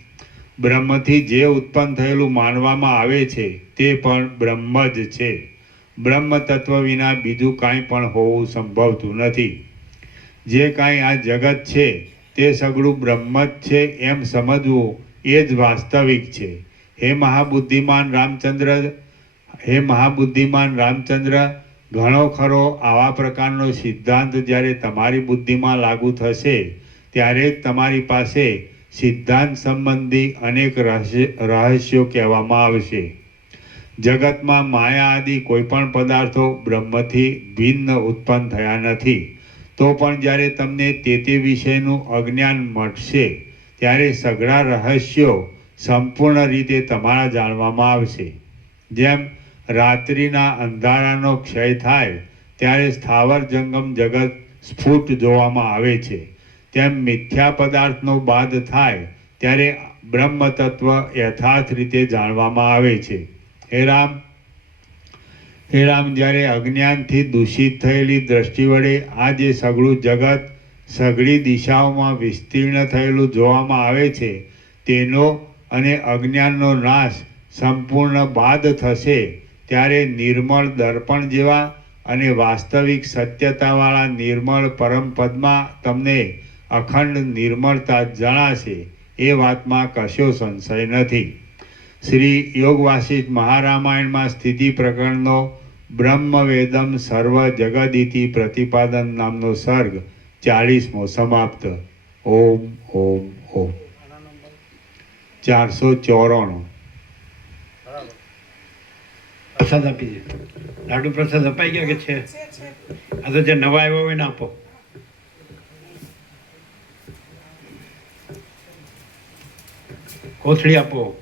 બ્રહ્મથી જે ઉત્પન્ન થયેલું માનવામાં આવે છે તે પણ બ્રહ્મ જ છે. બ્રહ્મ તત્વ વિના બીજું કાંઈ પણ હોવું સંભવતું નથી. જે કાંઈ આ જગત છે તે સઘળું બ્રહ્મ જ છે એમ સમજવું એ જ વાસ્તવિક છે. હે મહાબુદ્ધિમાન રામચંદ્ર, ઘણો ખરો આવા પ્રકારનો સિદ્ધાંત જ્યારે તમારી બુદ્ધિમાં લાગુ થશે ત્યારે જ તમારી પાસે સિદ્ધાંત સંબંધી અનેક રહસ્યો કહેવામાં આવશે. જગતમાં માયા આદિ કોઈ પણ પદાર્થો બ્રહ્મથી ભિન્ન ઉત્પન્ન થયા નથી. તો પણ જ્યારે તમને તે વિષયનું અજ્ઞાન મળશે ત્યારે સઘળા રહસ્યો સંપૂર્ણ રીતે તમારા જાણવામાં આવશે. જેમ રાત્રિના અંધારાનો ક્ષય થાય ત્યારે સ્થાવર જંગમ જગત સ્ફુટ જોવામાં આવે છે, તેમ મિથ્યા પદાર્થનો બાદ થાય ત્યારે બ્રહ્મ તત્વ યથાર્થ રીતે જાણવામાં આવે છે. હે રામ, જ્યારે અજ્ઞાનથી દૂષિત થયેલી દ્રષ્ટિ વડે આ જે સઘળું જગત સઘળી દિશાઓમાં વિસ્તીર્ણ થયેલું જોવામાં આવે છે તેનો અને અજ્ઞાનનો નાશ સંપૂર્ણ બાદ થશે ત્યારે નિર્મળ દર્પણ જેવા અને વાસ્તવિક સત્યતાવાળા નિર્મળ પરમપદમાં તમને અખંડ નિર્મળતા જણાશે. એ વાતમાં કશો સંશય નથી. શ્રી યોગ વાસિષ્ઠ મહારામાયણમાં સ્થિતિ પ્રકરણનો બ્રહ્મવેદમ સર્વ જગદિતિ પ્રતિપાદન નામનો સર્ગ 40મો સમાપ્ત. ઓમ ઓમ ઓમ. 494. પ્રસાદ આપી દે. લાડુ પ્રસાદ અપાઈ ગયા કે છે? આ તો જે નવા આવ્યો હોય ને આપો. કોથળી આપો.